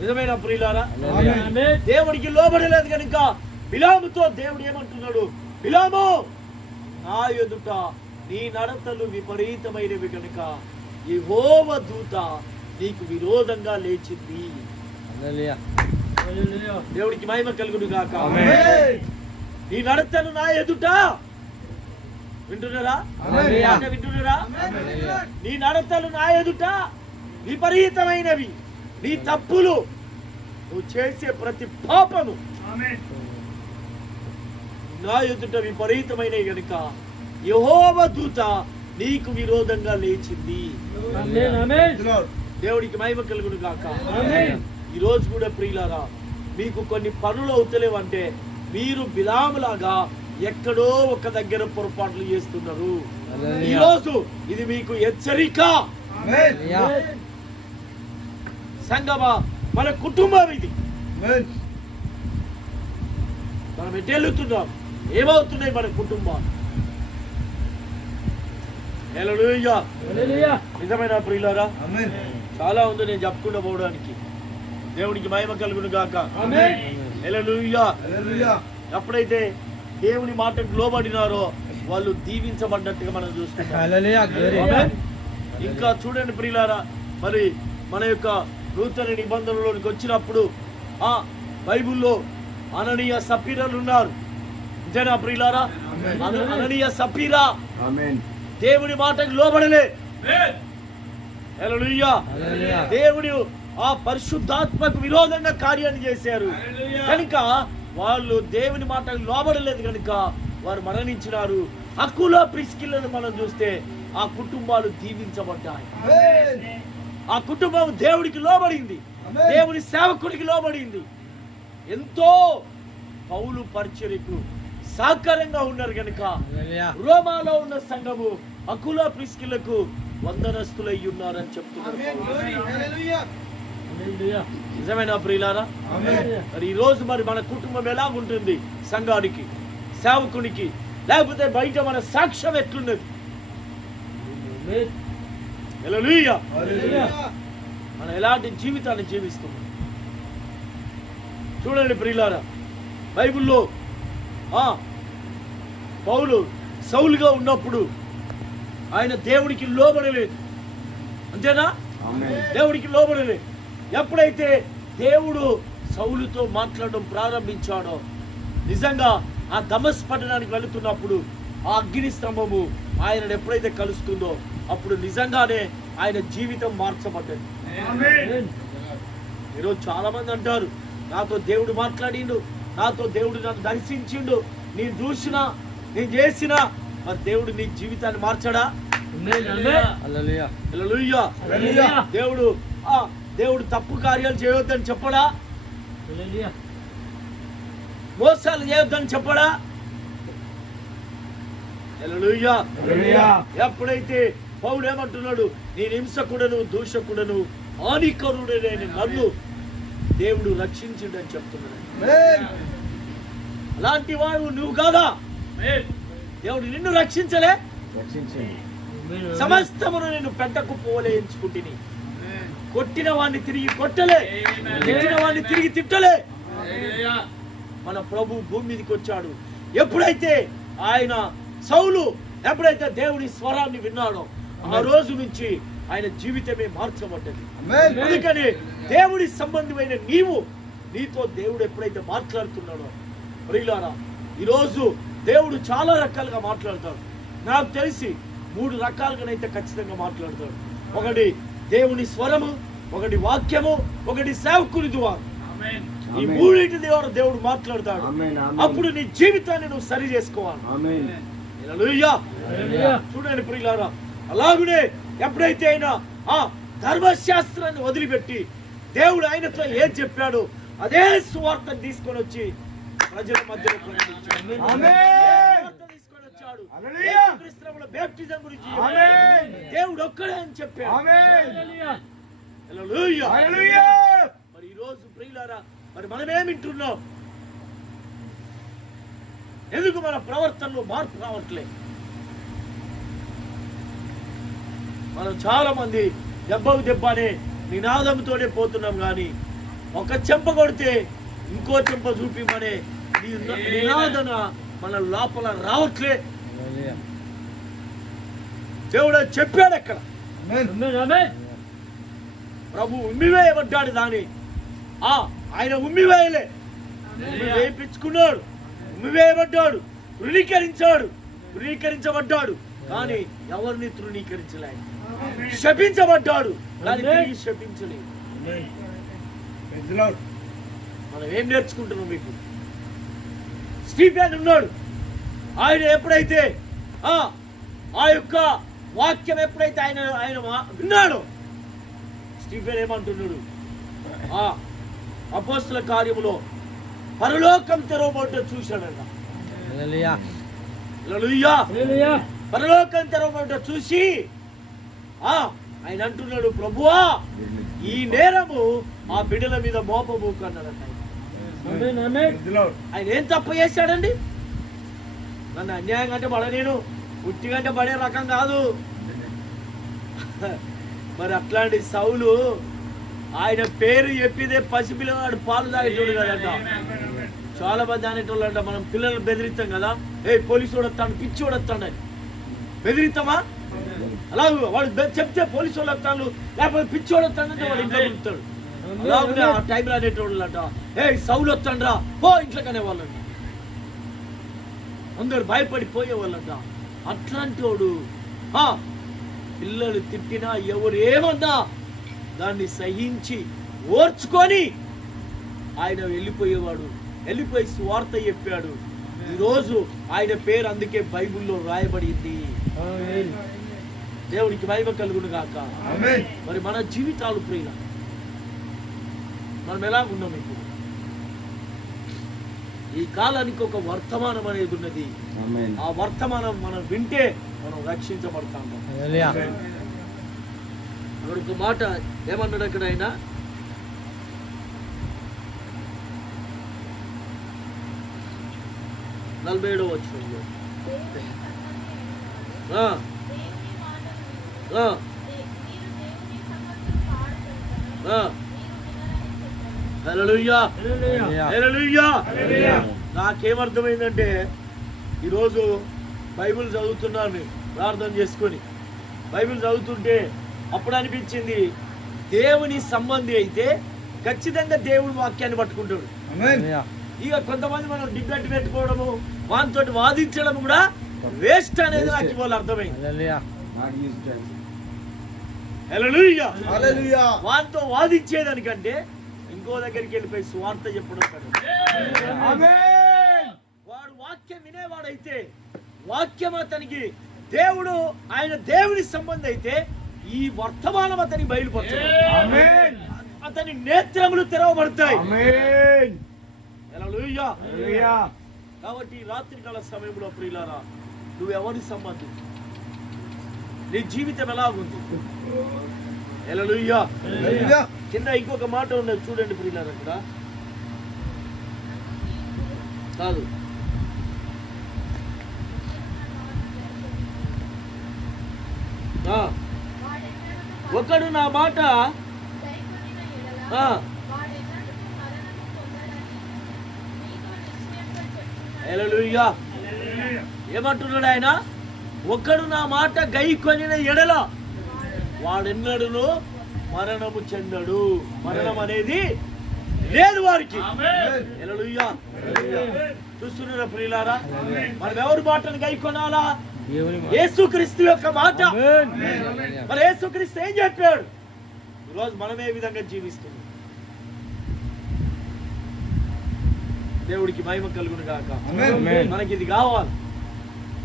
నిజమైన ప్రియులారా? దేవుడికి లోబడలేదు కనుక బిలాముతో దేవుడు ఏమంటున్నాడు? బిలాము నా ఎదుట నీ నడతలు విపరీతమైనవి కనుక యెహోవా దూత నీకు విరోధంగా లేచింది. దేవుడికి మహిమ కలుగును గాక. నీ నడతలు నా ఎదుట, వింటున్నారా? వింటున్నారా? నీ నడతలు నా ఎదుట విపరీతమైనవి. నీ తప్పులు, నువ్వు చేసే ప్రతి పాపము నా ఎదుట విపరీతమైనవి గనుక యెహోవా దూత నీకు విరోధంగా లేచింది. దేవుడికి మహిమ కలుగును గాక. ఈ రోజు కూడా ప్రియులారా మీకు కొన్ని పనులు అవుతలేవంటే మీరు బిలాములాగా ఎక్కడో ఒక దగ్గర పొరపాట్లు చేస్తున్నారు. ఈ రోజు ఇది మీకు హెచ్చరిక. సంగమా, మన కుటుంబం ఇది. మనం ఎటెళ్తున్నాం, ఏమవుతున్నాయి మన కుటుంబాలు? హల్లెలూయా. నిజమైన ప్రియులారా, చాలా ఉంది నేను చెప్పుకుంటూ పోవడానికి. దేవునికి మహిమ కలుగును గాక. హల్లెలూయా. ఎప్పుడైతే దేవుని మాటకు లోబడినారో వాళ్ళు దీవించబడ్డట్టుగా మనం చూస్తున్నాం. ఇంకా చూడండి ప్రియులారా, మరి మన యొక్క నూతన నిబంధనలోనికి వచ్చినప్పుడు ఆ బైబిల్లో అననీయ సపీరాలు ఉన్నారు. అంతేనా ప్రియులారా? అననీయ సపీరా దేవుని మాటకు లోబడలే. హల్లెలూయా. దేవుడు ఆ పరిశుద్ధాత్మకు విరోధంగా కార్యాన్ని చేశారు కనుక వాళ్ళు దేవుని మాటకు లోబడలేదు కనుక వారు మరణించినారు. అకుల ప్రిస్కిల్లను మనం చూస్తే ఆ కుటుంబాలు దీవించబడ్డాయి. ఆ కుటుంబం దేవుడికి లోబడింది, దేవుని సేవకుడికి లోబడింది. ఎంతో పౌలు పరిచర్యకు సహకారంగా ఉన్నారు కనుక రోమాలో ఉన్న సంఘము అకుల ప్రిస్కిల్లకు వందనస్తులై ఉన్నారని చెప్తున్నారు. నిజమేనా ప్రియులారా? మరి ఈ రోజు మరి మన కుటుంబం ఎలాగుంటుంది? సంఘానికి, సేవకునికి, లేకపోతే బయట మన సాక్ష్యం ఎట్లున్నది? హల్లెలూయా. మనం ఎలాంటి జీవితాన్ని జీవిస్తున్నాం చూడండి ప్రియులారా. బైబిల్లో పౌలు సౌలుగా ఉన్నప్పుడు ఆయన దేవుడికి లోబడలేదు. అంతేనా? దేవుడికి లోబడలేదు. ఎప్పుడైతే దేవుడు సౌలుతో మాట్లాడడం ప్రారంభించాడో, నిజంగా ఆ దమస్కు పట్టణానికి వెళుతున్నప్పుడు ఆ అగ్ని స్తంభము ఆయనను ఎప్పుడైతే కలుస్తుందో అప్పుడు నిజంగానే ఆయన జీవితం మార్చబడ్డది. ఈరోజు చాలా మంది అంటారు, నాతో దేవుడు మాట్లాడిండు, నాతో దేవుడు నన్ను దర్శించిండు, నేను చూసినా, నేను చేసినా. మరి దేవుడు నీ జీవితాన్ని మార్చడా? దేవుడు తప్పు కార్యాలు చేయొద్దని చెప్పడా? మోసాలు చేయొద్దని చెప్పడా? హల్లెలూయా. ఎప్పుడైతే పౌలు ఏమంటున్నాడు, నేను హింసకుడను, దూషకుడను, హానికరుడైన నన్ను దేవుడు రక్షించిండని చెప్తున్నాడు. అలాంటి వాడు నువ్వు కాదా? దేవుడు నిన్ను రక్షించలే? సమస్తమును నేను పెంటకు పోలే ఎంచుకుంటుని. కొట్టిన వాడిని తిరిగి కొట్టలే, తిట్టిన వాడిని తిరిగి తిట్టలే. మన ప్రభు భూమి మీదకి వచ్చాడు. ఎప్పుడైతే ఆయన సౌలు ఎప్పుడైతే దేవుని స్వరాన్ని విన్నాడో ఆ రోజు నుంచి ఆయన జీవితమే మార్చబడ్డది. అందుకని దేవుడి సంబంధమైన నీతో దేవుడు ఎప్పుడైతే మాట్లాడుతున్నాడో ప్రియులారా, ఈరోజు దేవుడు చాలా రకాలుగా మాట్లాడతాడు. నాకు తెలిసి 3 రకాలుగానైతే ఖచ్చితంగా మాట్లాడతాడు. ఒకటి దేవుని స్వరము, ఒకటి వాక్యము, ఒకటి సేవకుని ద్వారా. ఈ మూడింటి ద్వారా దేవుడు మాట్లాడతాడు. అప్పుడు నీ జీవితాన్ని నువ్వు సరి చేసుకోవాలి. హల్లెలూయా. చూడండి ప్రియులారా, అలాగునే ఎప్పుడైతే ఆయన ఆ ధర్మశాస్త్రాన్ని వదిలిపెట్టి దేవుడు ఆయనతో ఏం చెప్పాడో అదే సువార్తను తీసుకొని వచ్చి ప్రజల మధ్యలో తీసుకొని వచ్చాడు. బాప్టిజం గురించి దేవుడు ఒక్కడే అని చెప్పాడు. హల్లెలూయా. మరి ఈ రోజు ప్రియులారా, మరి మనమేమింటున్నాం? ఎందుకు మన ప్రవర్తనలో మార్పు రావట్లేదు? మనం చాలా మంది దెబ్బకు దెబ్బ అనే నినాదంతోనే పోతున్నాం కానీ ఒక చెంప కొడితే ఇంకో చెంప చూపిమనే నినాదన మన లోపల రావట్లే. దేవుడు చెప్పాడు అక్కడ, ప్రభు ఉమ్మివేయబడ్డాడు. దాని ఆయన ఉమ్మివేయలే, ఉమ్మివేయించుకున్నాడు, ఉమ్మివేయబడ్డాడు, తృణీకరించబడ్డాడు. కానీ ఎవరిని తృణీకరించలేదు. శపించబడ్డాడు, కానీ తిరిగి శపించలేదు. మనం ఏం నేర్చుకుంటున్నాం? మీకు స్టీఫెన్ ఉన్నాడు. ఆయన ఎప్పుడైతే ఆ యొక్క వాక్యం ఎప్పుడైతే ఆయన విన్నాడో, స్టీఫెన్ ఏమంటున్నాడు? అపోస్తల కార్యములో పరలోకం తెరవబడ్డ చూశాడట. హల్లెలూయా. పరలోకం తెరవబడ్డ చూసి ఆయన అంటున్నాడు, ప్రభువా ఈ నేరము ఆ బిడ్డల మీద మోపబోకు అన్నాడంట. ఆయన ఏం తప్పు చేశాడండి? నన్ను అన్యాయం అంటే పడ, నేను ఉట్టిగంటే పడే రకం కాదు. మరి అట్లాంటి సౌలు ఆయన పేరు చెప్పిదే పసిపిల్లవాడు పాలు తాగేటోడు కదంట. చాలా మంది అనేటోళ్ళు అంట, మనం పిల్లలు బెదిరిస్తాం కదా, పోలీసు వాడు వస్తాడు, పిచ్చి వాడు వస్తాడు అని బెదిరిస్తామా? అలా వాడు చెప్తే పోలీసు వాళ్ళు వస్తాడు, లేకపోతే పిచ్చి వాడు వస్తాడంటే వాడు ఇంట్లో ఉంటాడు. అలాగే ఆ టైంలో అనేటోళ్ళు అంట, సౌలు వస్తాండ్రా పో ఇంట్లోకనే వాళ్ళంట. అందరు భయపడిపోయేవాళ్ళంట. అట్లాంటి వాడు పిల్లలు తిట్టినా ఎవరు ఏమన్నా దాన్ని సహించి ఓర్చుకొని ఆయన వెళ్ళిపోయేవాడు. వెళ్ళిపోయి సువార్త చెప్పాడు. ఈరోజు ఆయన పేరు అందుకే బైబిల్లో రాయబడింది. దేవునికి మహిమ కలుగును గాక. మరి మన జీవితాలు ప్రియుల మనం ఎలా ఉన్నాం? ఇప్పుడు ఈ కాలానికి ఒక వర్తమానం అనేది ఉన్నది. ఆ వర్తమానం మనం వింటే మనం రక్షించబడతాము. అక్కడ ఒక మాట ఏమన్నాడు అక్కడ ఆయన, 47వ వచనంలో నాకేమర్థమైందంటే, ఈరోజు బైబిల్ చదువుతున్నాను ప్రార్థన చేసుకొని, బైబిల్ చదువుతుంటే అప్పుడు అనిపించింది, దేవుని సంబంధి అయితే ఖచ్చితంగా దేవుడి వాక్యాన్ని పట్టుకుంటాడు. ఇక కొంతమంది మనం డిబేట్ పెట్టుకోవడము, వానితో వాదించడం కూడా వేస్ట్ అనేది నాకు ఇవాళ అర్థమైంది. వారితో వాదించేదానికంటే ఇంకో దగ్గరికి వెళ్ళిపోయి స్వార్థ చెప్పడం కదా. వాడు వాక్యం వినేవాడైతే, వాక్యం అతనికి దేవుడు, ఆయన దేవుని సంబంధం అయితే ఈ వర్తమానం అతనికి బయలుపరచదు. అతని నేత్రములు తెరవబడతాయి. కాబట్టి రాత్రికాల సమయంలో ప్రియులారా, నువ్వు ఎవరి సంబంధం, నీ జీవితం ఎలాగుంది? హల్లెలూయా. కింద ఇంకొక మాట ఉన్నది చూడండి ప్రియులారా, అక్కడ కాదు, ఒకడు నా మాట హల్లెలూయా. ఏమంటున్నాడు ఆయన? ఒకడు నా మాట గైకొనిన ఎడల వాడెన్నడూ మరణము చెందడు. మరణం అనేది లేదు వారికి. హల్లెలూయా. చూస్తున్నారా ప్రియులారా, మనం ఎవరి మాటను గైకొనాలా? యేసుక్రీస్తు యొక్క మాట. మరి యేసుక్రీస్తు ఏం చెప్పాడు? ఈరోజు మనం ఏ విధంగా జీవిస్తున్నాం? దేవుడికి మహిమ కలుగును గాక. మనకి ఇది కావాలి.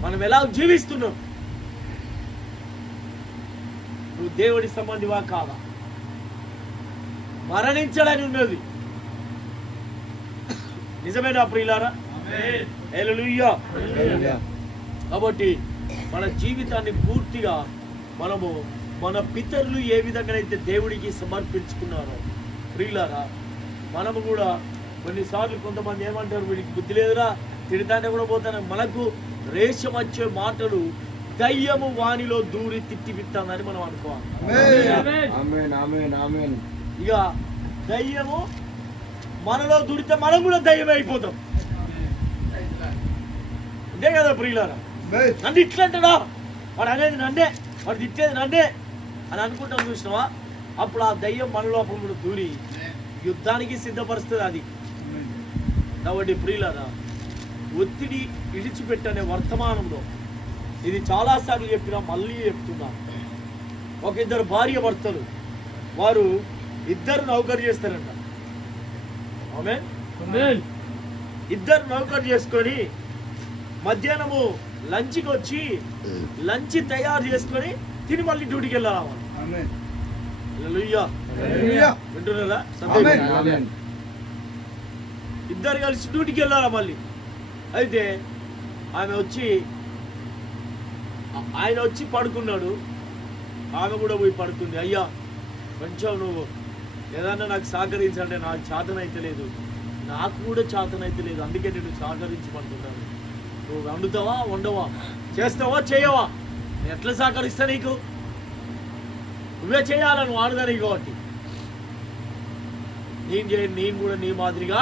మనం ఎలా జీవిస్తున్నాం? నువ్వు దేవుడి సంబంధివా కాదా? మరణించడానికి ఉన్నది నిజమేనా ప్రియులారా? హల్లెలూయా. కాబట్టి మన జీవితాన్ని పూర్తిగా మనము మన పితరులు ఏ విధంగా అయితే దేవుడికి సమర్పించుకున్నారో ప్రియులారా, మనము కూడా కొన్నిసార్లు కొంతమంది ఏమంటారు, వీడికి బుద్ధి లేదురా, తిడతానే కూడా పోతాను. మనకు రేషం వచ్చే మాటలు దయ్యము వానిలో దూరి తిట్టిపిస్తానని మనం అనుకోవాలి. ఇక దయ్యము మనలో దూరితే మనం కూడా దయ్యమే అయిపోతాం. అంతే కదా ప్రియులారా? నన్ను ఇట్లంటాడా, వాడు అనేది నన్నే, వాడు తిట్టేది నన్నే అని అనుకుంటాం. చూసినావా? అప్పుడు ఆ దయ్యం మన లోపల కూడా దూరి యుద్ధానికి సిద్ధపరుస్తుంది అది. కాబట్టి ప్రియులారా, ఒత్తిడి విడిచిపెట్టనే వర్తమానంలో ఇది చాలాసార్లు చెప్పినా మళ్ళీ చెప్తున్నా. ఒక ఇద్దరు భార్య భర్తలు, వారు ఇద్దరు నౌకరు చేస్తారంట. ఆమేన్. ఇద్దరు నౌకరు చేసుకొని మధ్యాహ్నము లంచ్కి వచ్చి లంచ్ తయారు చేసుకొని తిని మళ్ళీ డ్యూటీకి వెళ్ళాలి. వింటున్నారా? ఇద్దరు కలిసి డ్యూటీకి వెళ్ళాలా మళ్ళీ. అయితే ఆయన వచ్చి పడుకున్నాడు. ఆమె కూడా పోయి పడుతుంది. అయ్యా కొంచెం నువ్వు ఏదన్నా నాకు సహకరించాలంటే నాకు చేతనైతే లేదు, నాకు కూడా చేతనైతే లేదు, అందుకే నేను సహకరించమంటున్నాను. నువ్వు వండుతావా, వండవా, చేస్తావా, చేయవా, నేను ఎట్లా సహకరిస్తా నీకు? నువ్వే చేయాలా, నువ్వు ఆడదానికి కాబట్టి. నేను కూడా నీ మాదిరిగా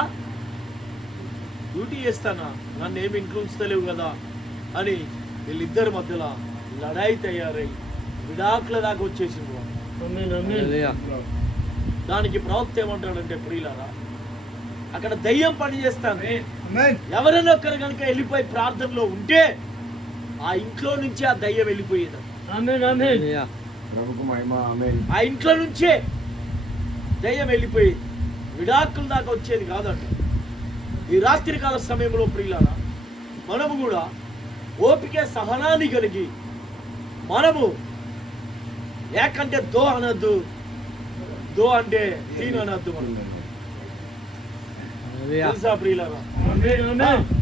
డ్యూటీ చేస్తానా, నన్ను ఏమి ఇంట్లో ఉంచుతలేవు కదా అని వీళ్ళిద్దరి మధ్యలో లడాయి తయారై విడాకుల దాకా వచ్చేసింది. దానికి ప్రవక్త ఏమంటాడంటే, ప్రియులారా అక్కడ దయ్యం పని చేస్తాను, ఎవరైనా ఒక్కరు కనుక వెళ్ళిపోయి ప్రార్థనలో ఉంటే ఆ ఇంట్లో నుంచి ఆ దయ్యం వెళ్ళిపోయేది. ఆ ఇంట్లో నుంచే దయ్యం వెళ్ళిపోయేది, విడాకుల దాకా వచ్చేది కాదంట. ఈ రాత్రి కాల సమయంలో ప్రియులారా మనము కూడా ఓపిక సహనాన్ని కలిగి మనము ఏకంటే దో అనద్దు, దో అంటే తీన్ అనద్దు. మనం ప్రియులారా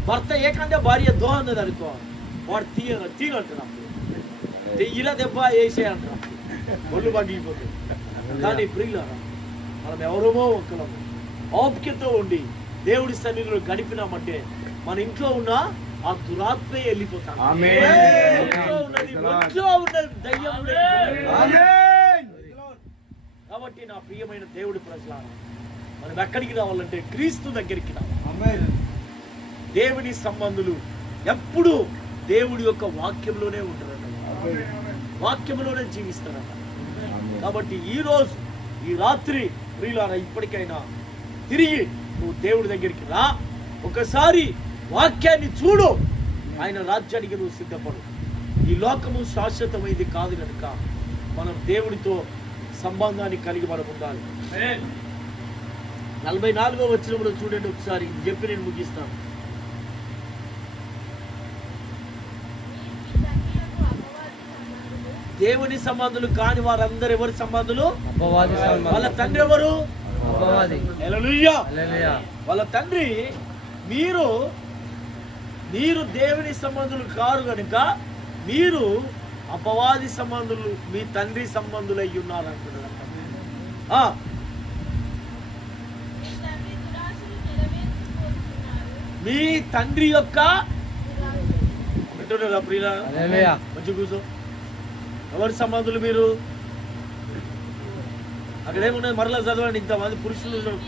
భర్త ఏకంటే భార్య దో అన్నది అనుకో, వాడు తీన్ అంటున్నాడు, ఇలా దెబ్బ వేసే అంటారు, ఒళ్ళు పగిలిపోతుంది. కానీ ప్రియులారా మనం ఎవరమో ఒక్కలము ఓపికతో ఉండి దేవుడి సన్నిధిలో గడిపినామంటే మన ఇంట్లో ఉన్న ఆ దురాత్మే వెళ్ళిపోతాం. కాబట్టి నా ప్రియమైన దేవుడి ప్రజలారా మనం ఎక్కడికి రావాలంటే క్రీస్తు దగ్గరికి రావాలి. దేవుని సంబంధులు ఎప్పుడు దేవుడి యొక్క వాక్యంలోనే ఉంటారట, వాక్యంలోనే జీవిస్తారట. కాబట్టి ఈ రోజు ఈ రాత్రి ప్రియులారా ఇప్పటికైనా తిరిగి నువ్వు దేవుడి దగ్గరికి రా, ఒకసారి వాక్యాన్ని చూడు, ఆయన రాజ్యానికి నువ్వు సిద్ధపడు. ఈ లోకము శాశ్వతమైంది కాదు కనుక మనం దేవుడితో సంబంధాన్ని కలిగి మనం ఉండాలి. 44వ వచనంలో చూడండి ఒకసారి, ఇది చెప్పి నేను ముగిస్తాను. దేవుని సంబంధులు కాని వారందరూ ఎవరి సంబంధులు? వాళ్ళ తండ్రి ఎవరు? హల్లెలూయా. వాళ్ళ తండ్రి మీరు దేవుని సంబంధులు కారు కనుక మీరు అపవాది సంబంధులు, మీ తండ్రి సంబంధులు అయ్యి ఉన్నారు అంటున్నారు. మీ తండ్రి యొక్క మంచి కూర్చో, ఎవరి సంబంధులు మీరు? అక్కడ ఏమున్నది మరలా చదవండి, ఇంతమంది పురుషులు ఉన్నారు.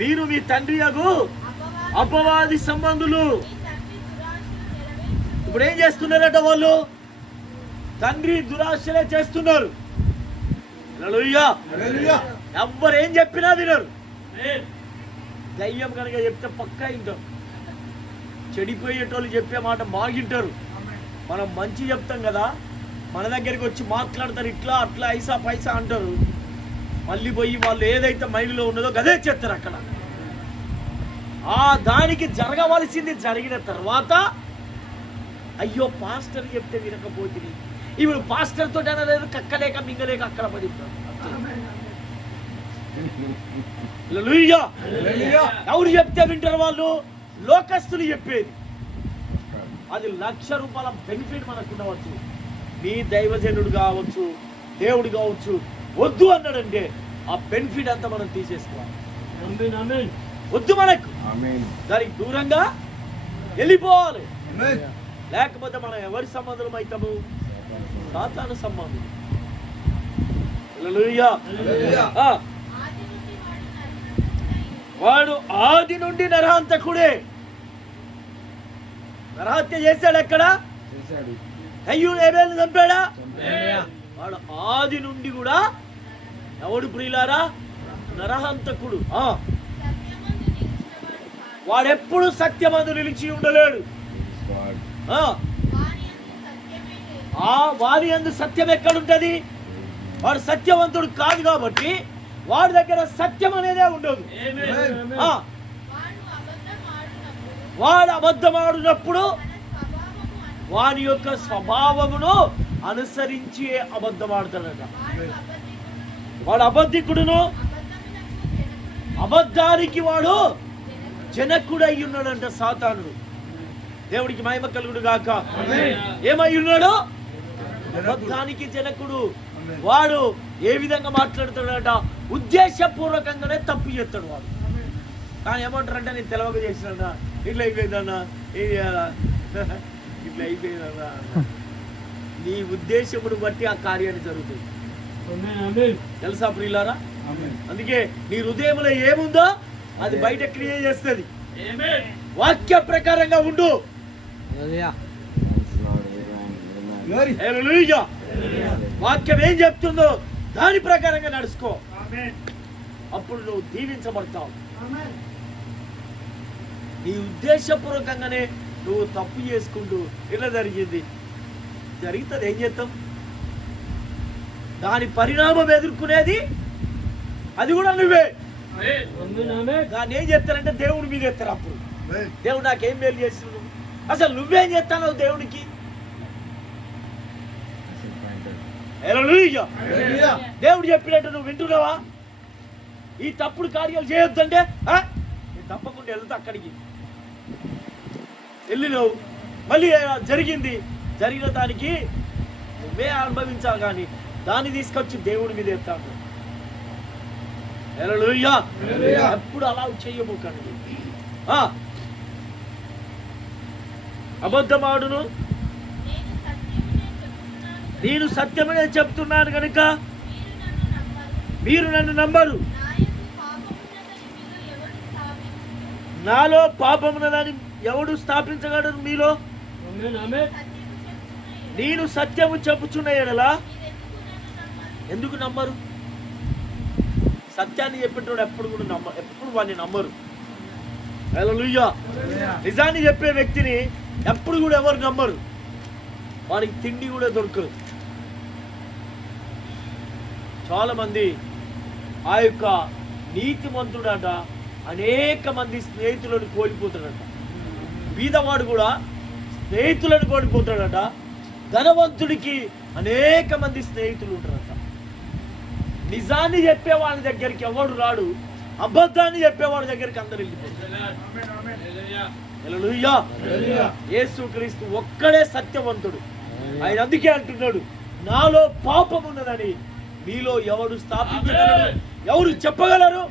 మీరు మీ తండ్రి యొక్క అపవాది సంబంధులు. ఇప్పుడు ఏం చేస్తున్నారట వాళ్ళు? తండ్రి దురాశలే చేస్తున్నారు. హల్లెలూయా. ఎవ్వరు ఏం చెప్పినా వినరు. దయ్యం కనుక చెప్తే పక్కా వింటారు, చెడిపోయేటోళ్ళు చెప్పే మాట బాగింటారు. మనం మంచి చెప్తాం కదా, మన దగ్గరికి వచ్చి మాట్లాడతారు, ఇట్లా అట్లా ఐసా పైసా అంటారు, మళ్ళీ పోయి వాళ్ళు ఏదైతే మైండ్లో ఉన్నదో అదే చేస్తారు. అక్కడ ఆ దానికి జరగవలసింది జరిగిన తర్వాత అయ్యో పాస్టర్ చెప్తే వినకపోతుంది, ఇప్పుడు పాస్టర్ తోటి అనలేదు, కక్కలేక మింగలేక అక్కడ పడిపోతారు. ఎవరు చెప్తే వింటారు? వాళ్ళు లోకస్తులు చెప్పేది. అది ₹1,00,000 బెనిఫిట్ మనకు ఉండవచ్చు. మీ దైవజనుడు కావచ్చు, దేవుడు కావచ్చు, వద్దు అన్నాడంటే ఆ బెనిఫిట్ అంతా మనం తీసేసుకోవాలి. వద్దు మనకు, దానికి దూరంగా వెళ్ళిపోవాలి. లేకపోతే మనం ఎవరి సంబంధం అవుతాము? సాతాను సంబంధం. వాడు ఆది నుండి నరహంతకుడే. నరహత్య చేశాడు. ఎక్కడ? కయ్యూను హేబేలును చంపాడా? వాడు ఆది నుండి కూడా ఎవడు ప్రియులారా? నరహంతకుడు. వాడెప్పుడు సత్యమందు నిలిచి ఉండలేడు. వారి యందు సత్యం ఎక్కడుంటది? వాడు సత్యవంతుడు కాదు కాబట్టి వాడి దగ్గర సత్యం అనేదే ఉండదు. వాడు అబద్ధమాడినప్పుడు వాని యొక్క స్వభావమును అనుసరించి అబద్ధమాడతాడట. వాడు అబద్ధికుడును, అబద్ధానికి వాడు జనకుడు అయి ఉన్నాడంట సాతానుడు. దేవుడికి మహిమ కలుగును గాక. ఏమై ఉన్నాడు? అబద్ధానికి జనకుడు. వాడు ఏ విధంగా మాట్లాడుతాడట? ఉద్దేశపూర్వకంగానే తప్పు చేస్తాడు వాడు. కానీ ఏమంటారంటే నేను తెలవక చేసినా, ఇట్లా అయిపోయిందన్నా, ఇట్లా అయిపోయిందన్నా. నీ ఉద్దేశమును బట్టి ఆ కార్యాన్ని జరుగుతుంది. తెలుసా ప్రియులారా? అందుకే నీ హృదయంలో ఏముందో అది బయట క్రియ చేస్తుంది. వాక్య ప్రకారంగా ఉండు. వాక్యం ఏం చెప్తుందో దాని ప్రకారంగా నడుచుకో. అప్పుడు నువ్వు దీవించబడతావు. నీ ఉద్దేశపూర్వకంగానే నువ్వు తప్పు చేసుకుంటూ ఇలా జరిగింది జరుగుతుంది. ఏం చేస్తాం? దాని పరిణామం ఎదుర్కొనేది అది కూడా నువ్వే. దాన్ని ఏం చేస్తారంటే దేవుడి మీద ఎత్తారు. అప్పుడు దేవుడు నాకేం మేలు చేస్తున్నావు, అసలు నువ్వేం చేస్తావు దేవుడికి? దేవుడు చెప్పినట్టు నువ్వు వింటున్నావా? ఈ తప్పుడు కార్యాలు చేయొద్దంటే నేను తప్పకుండా వెళ్తా. అక్కడికి వెళ్ళినావు, మళ్ళీ జరిగింది. జరిగిన దానికి నువ్వే అనుభవించాలి, కానీ దాన్ని తీసుకొచ్చి దేవుడి మీద ఎత్తాను. ఎప్పుడు అలా చెయ్యబోకండి. అబద్ధమాడును, నేను సత్యమనే చెప్తున్నాను కనుక మీరు నన్ను నమ్మరు. నాలో పాపమున్నదని ఎవడు స్థాపించగలడు మీలో? నేను సత్యము చెప్పుచున్న ఎడలా ఎందుకు నమ్మరు? సత్యాన్ని చెప్పేటోడు ఎప్పుడు కూడా ఎప్పుడు వాడిని నమ్మరు. హల్లెలూయా. నిజాన్ని చెప్పే వ్యక్తిని ఎప్పుడు కూడా ఎవరు నమ్మరు. వాడికి తిండి కూడా దొరకదు. చాలా మంది ఆ యొక్క నీతిమంతుడట అనేక మంది స్నేహితులను కోల్పోతాడట. బీదవాడు కూడా స్నేహితులను కోల్పోతాడట. ధనవంతుడికి అనేక మంది స్నేహితులు ఉంటారట. నిజాన్ని చెప్పేవాడి దగ్గరికి ఎవడు రాడు, అబద్ధాన్ని చెప్పేవాడి దగ్గరికి అందరు వెళ్ళిపోతారు. హల్లెలూయా. యేసుక్రీస్తు ఒక్కడే సత్యవంతుడు. ఆయన అందుకే అంటున్నాడు, నాలో పాపం ఉన్నదని మీలో ఎవడు స్థాపించగలరు? ఎవరు చెప్పగలరు?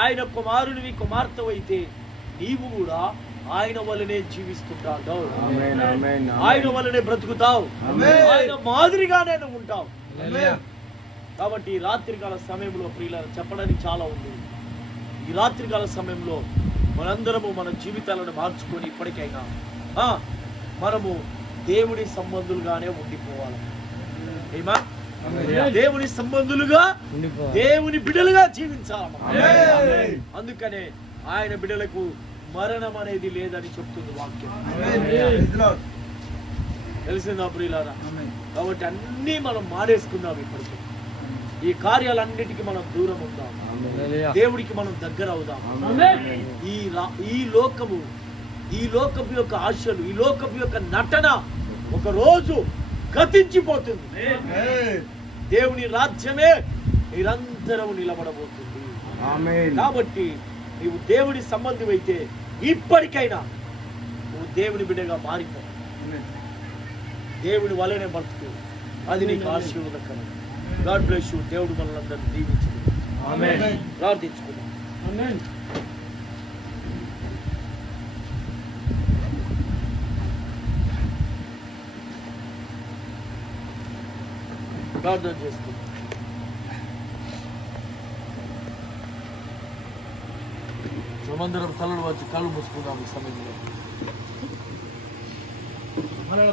ఆయన కుమారునివి కుమార్తెవైతే నీవు కూడా ఆయన వల్లనే జీవిస్తుంటావు, ఆయన వల్లనే బ్రతుకుతావు, ఆయన మాదిరిగానే నువ్వు ఉంటావు. కాబట్టి ఈ రాత్రికాల సమయంలో ప్రియులారా చెప్పడానికి చాలా ఉంది. ఈ రాత్రికాల సమయంలో మనందరము మన జీవితాలను మార్చుకొని ఇప్పటికైనా మనము దేవుని సంబంధులుగానే ఉండిపోవాలి. ఏమా? దేవుని సంబంధులుగా, దేవుని బిడ్డలుగా జీవించాలి. అందుకనే ఆయన బిడ్డలకు మరణం అనేది లేదని చెప్తుంది వాక్యం. తెలిసిందా ప్రియులారా? కాబట్టి అన్ని మనం మారేసుకుందాం. ఇప్పటికీ ఈ కార్యాలన్నిటికీ మనం దూరం ఉందాం, దేవుడికి మనం దగ్గర అవుదాం. ఈ లోకపు యొక్క ఆశలు, ఈ లోకపు యొక్క నటన ఒక రోజు గతించిపోతుంది. దేవుని రాజ్యమే నిరంతరం నిలబడబోతుంది. కాబట్టి నీవు దేవుడి సంబంధం అయితే ఇప్పటికైనా నువ్వు దేవుని బిడ్డగా మారిపో. దేవుని వల్లనే బతుకు. అది నీకు ఆశీర్వాదకరం. God bless you. దేవుడు మనల్ని దీవించు. ఆమేన్. ప్రార్థించుకుందాం. ఆమేన్. ప్రార్థన చేసుకుందాం. మనమందరం తలలు వచ్చి కళ్ళు మూసుకుందాం. ఈ సమయంలో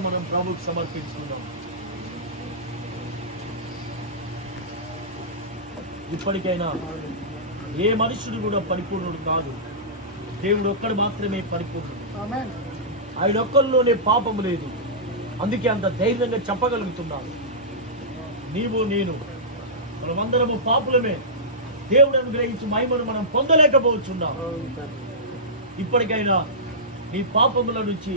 మనం ప్రభువుకి సమర్పించుకుందాం. ఇప్పటికైనా ఏ మనుషుడు కూడా పరిపూర్ణుడు కాదు. దేవుడు ఒక్కడు మాత్రమే పరిపూర్ణుడు. ఆయన ఒక్కరిలోనే పాపము లేదు. అందుకే అంత ధైర్యంగా చెప్పగలుగుతున్నాను. నీవు నేను మనమందరము పాపులమే. దేవుడు అనుగ్రహించి మహిమను మనం పొందలేకపోతున్నాం. ఇప్పటికైనా నీ పాపముల నుంచి,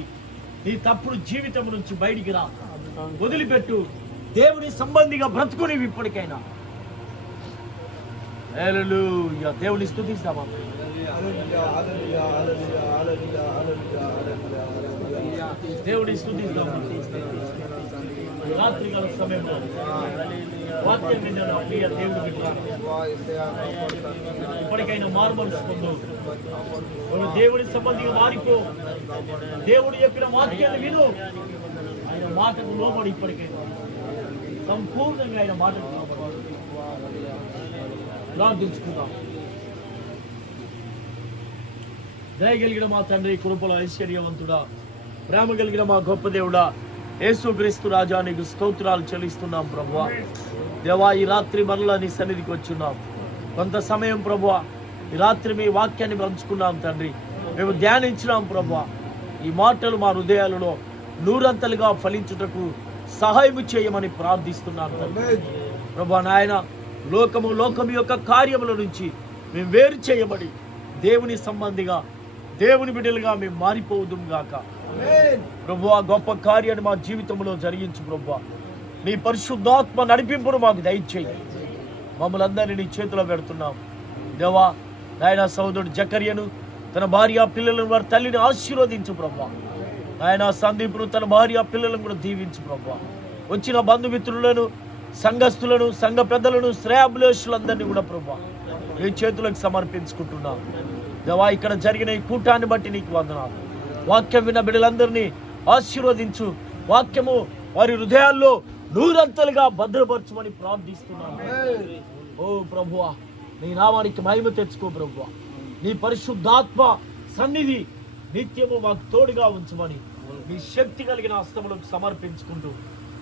నీ తప్పుడు జీవితం నుంచి బయటికి రా. వదిలిపెట్టు. దేవుని సంబంధిగా బ్రతుకుని ఇప్పటికైనా. హల్లెలూయా. దేవుని స్తుతిస్తామా? దేవుడి స్తుతిస్తాం. రాత్రికాల సమయంలో వాక్యం విన్న ప్రియ దేవుడి బిడ్డలారా, ఇప్పటికైనా మార్మల్స్ పొందు. దేవుడి సంబంధిగా మారిపో. దేవుడు చెప్పిన వాక్యాన్ని విను. ఆయన మాటకు లోబడి ఇప్పటికైనా సంపూర్ణంగా ఆయన మాటకు లోబడి ప్రార్థించుకుందాం. దయ కలిగిన మా తండ్రి, కృపల ఐశ్వర్యవంతుడా, ప్రేమ కలిగిన మా గొప్ప దేవుడా, యేసుక్రీస్తు రాజా, నీకు స్తోత్రాలు చెల్లిస్తున్నాం ప్రభువా. దేవా, ఈ రాత్రి మరలా నీ సన్నిధికి వచ్చున్నాం. కొంత సమయం ప్రభువా ఈ రాత్రి మీ వాక్యాన్ని పంచుకున్నాం తండ్రి. మేము ధ్యానించినాం ప్రభువా. ఈ మాటలు మా హృదయాలలో నూరంతలుగా ఫలించుటకు సహాయం చేయమని ప్రార్థిస్తున్నాం తండ్రి. ప్రభువా నాయన, లోకం యొక్క కార్యముల నుంచి మేము వేరు చేయబడి దేవుని సంబంధిగా, దేవుని బిడ్డలుగా మేము మారిపోదుం గాక. ప్రభువా, గొప్ప కార్యాన్ని మా జీవితంలో జరిగించు ప్రభువా. నీ పరిశుద్ధాత్మ నడిపింపును మాకు దయచేయి. మమ్మల్ని అందరినీ నీ చేతిలో పెడుతున్నాం దేవా. నాయన, సోదరుడు జకర్యను, తన భార్య పిల్లలను, వారి తల్లిని ఆశీర్వదించు ప్రభువా. నాయన, సందీపును, తన భార్య పిల్లలను కూడా దీవించు ప్రభువా. వచ్చిన బంధుమిత్రులను, సంఘస్థులను, సంఘ పెద్దలను, శ్రేయాభిలాషులందరినీ కూడా ప్రభువా నీ చేతులకు సమర్పించుకుంటున్నాం దేవా. ఇక్కడ జరిగిన ఈ కూటాన్ని బట్టి నీకు వందనాలు. వాక్యం విన్న బిడ్డలందరినీ ఆశీర్వదించు. వాక్యము వారి హృదయాల్లో నూరంతలుగా భద్రపరచమని ప్రార్థిస్తున్నాను. ఓ ప్రభువా, నీ నామానికి మహిమ తెచ్చుకో ప్రభువా. నీ పరిశుద్ధాత్మ సన్నిధి నిత్యము మాకు తోడుగా ఉంచమని నీ శక్తి కలిగిన హస్తములకు సమర్పించుకుంటూ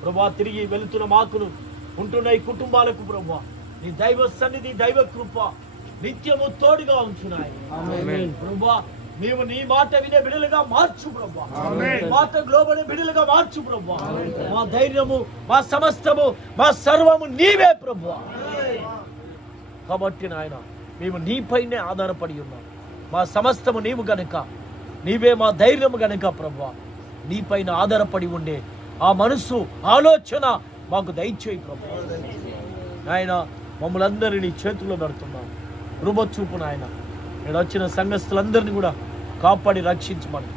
ప్రభువా, తిరిగి వెళుతున్న మాకును, ఉంటున్న ఈ కుటుంబాలకు ప్రభువా నీ దైవ సన్నిధి, దైవ కృప నిత్యము తోడుగా ఉంచున్నాయి ప్రభువా. మేము నీ మాట వినే బిడ్డలుగా మార్చు ప్రభువా. మాటకు లోబడే బిడ్డలుగా మార్చు ప్రభువా. మా ధైర్యము, మా సమస్తము, మా సర్వము నీవే ప్రభువా. కాబట్టి నాయన, మేము నీపైనే ఆధారపడి ఉన్నాం. మా సమస్తము నీవు గనుక, నీవే మా ధైర్యము గనుక ప్రభువా, నీపైన ఆధారపడి ఉండే ఆ మనస్సు, ఆలోచన మాకు దయచేయి ప్రభువా. నాయన, మమ్మల్ని అందరినీ చేతుల్లో పెడుతున్నాం. కృపచూపు నాయన. నేను వచ్చిన సంఘస్థులందరినీ కూడా కాపాడి రక్షించమని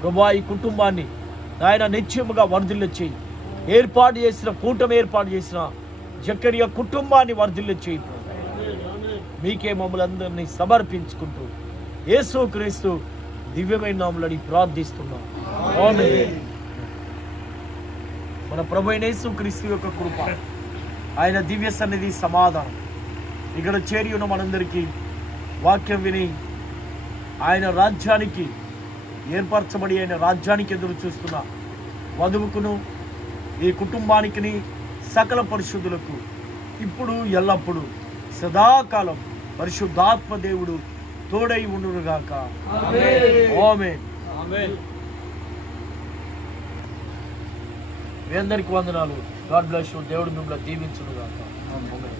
ప్రభువా. ఈ కుటుంబాన్ని నాయన నిత్యముగా వర్ధిల్ల చేయి. ఏర్పాటు చేసిన కూటమి, ఏర్పాటు చేసిన జకర్య కుటుంబాన్ని వర్ధిల్ల చేయి. మీకే మమ్మల్ని అందరినీ సమర్పించుకుంటూ యేసుక్రీస్తు దివ్యమైన నామములో ప్రార్థిస్తున్నాం. ఆమేన్. మన ప్రభు అయిన యేసుక్రీస్తు యొక్క కృప, ఆయన దివ్య సన్నిధి, సమాధానం ఇక్కడ చేరి ఉన్న మనందరికీ, వాక్యం విని ఆయన రాజ్యానికి ఏర్పరచబడి ఆయన రాజ్యానికి ఎదురు చూస్తున్న వధువుకును, ఈ కుటుంబానికి, సకల పరిశుద్ధులకు ఇప్పుడు ఎల్లప్పుడూ సదాకాలం పరిశుద్ధాత్మ దేవుడు తోడై ఉండునుగాక. ఆమేన్. మీ అందరికి వందనాలు. God bless you. దేవుడు మిమ్మల్ని దీవించునుగాక. ఆమేన్.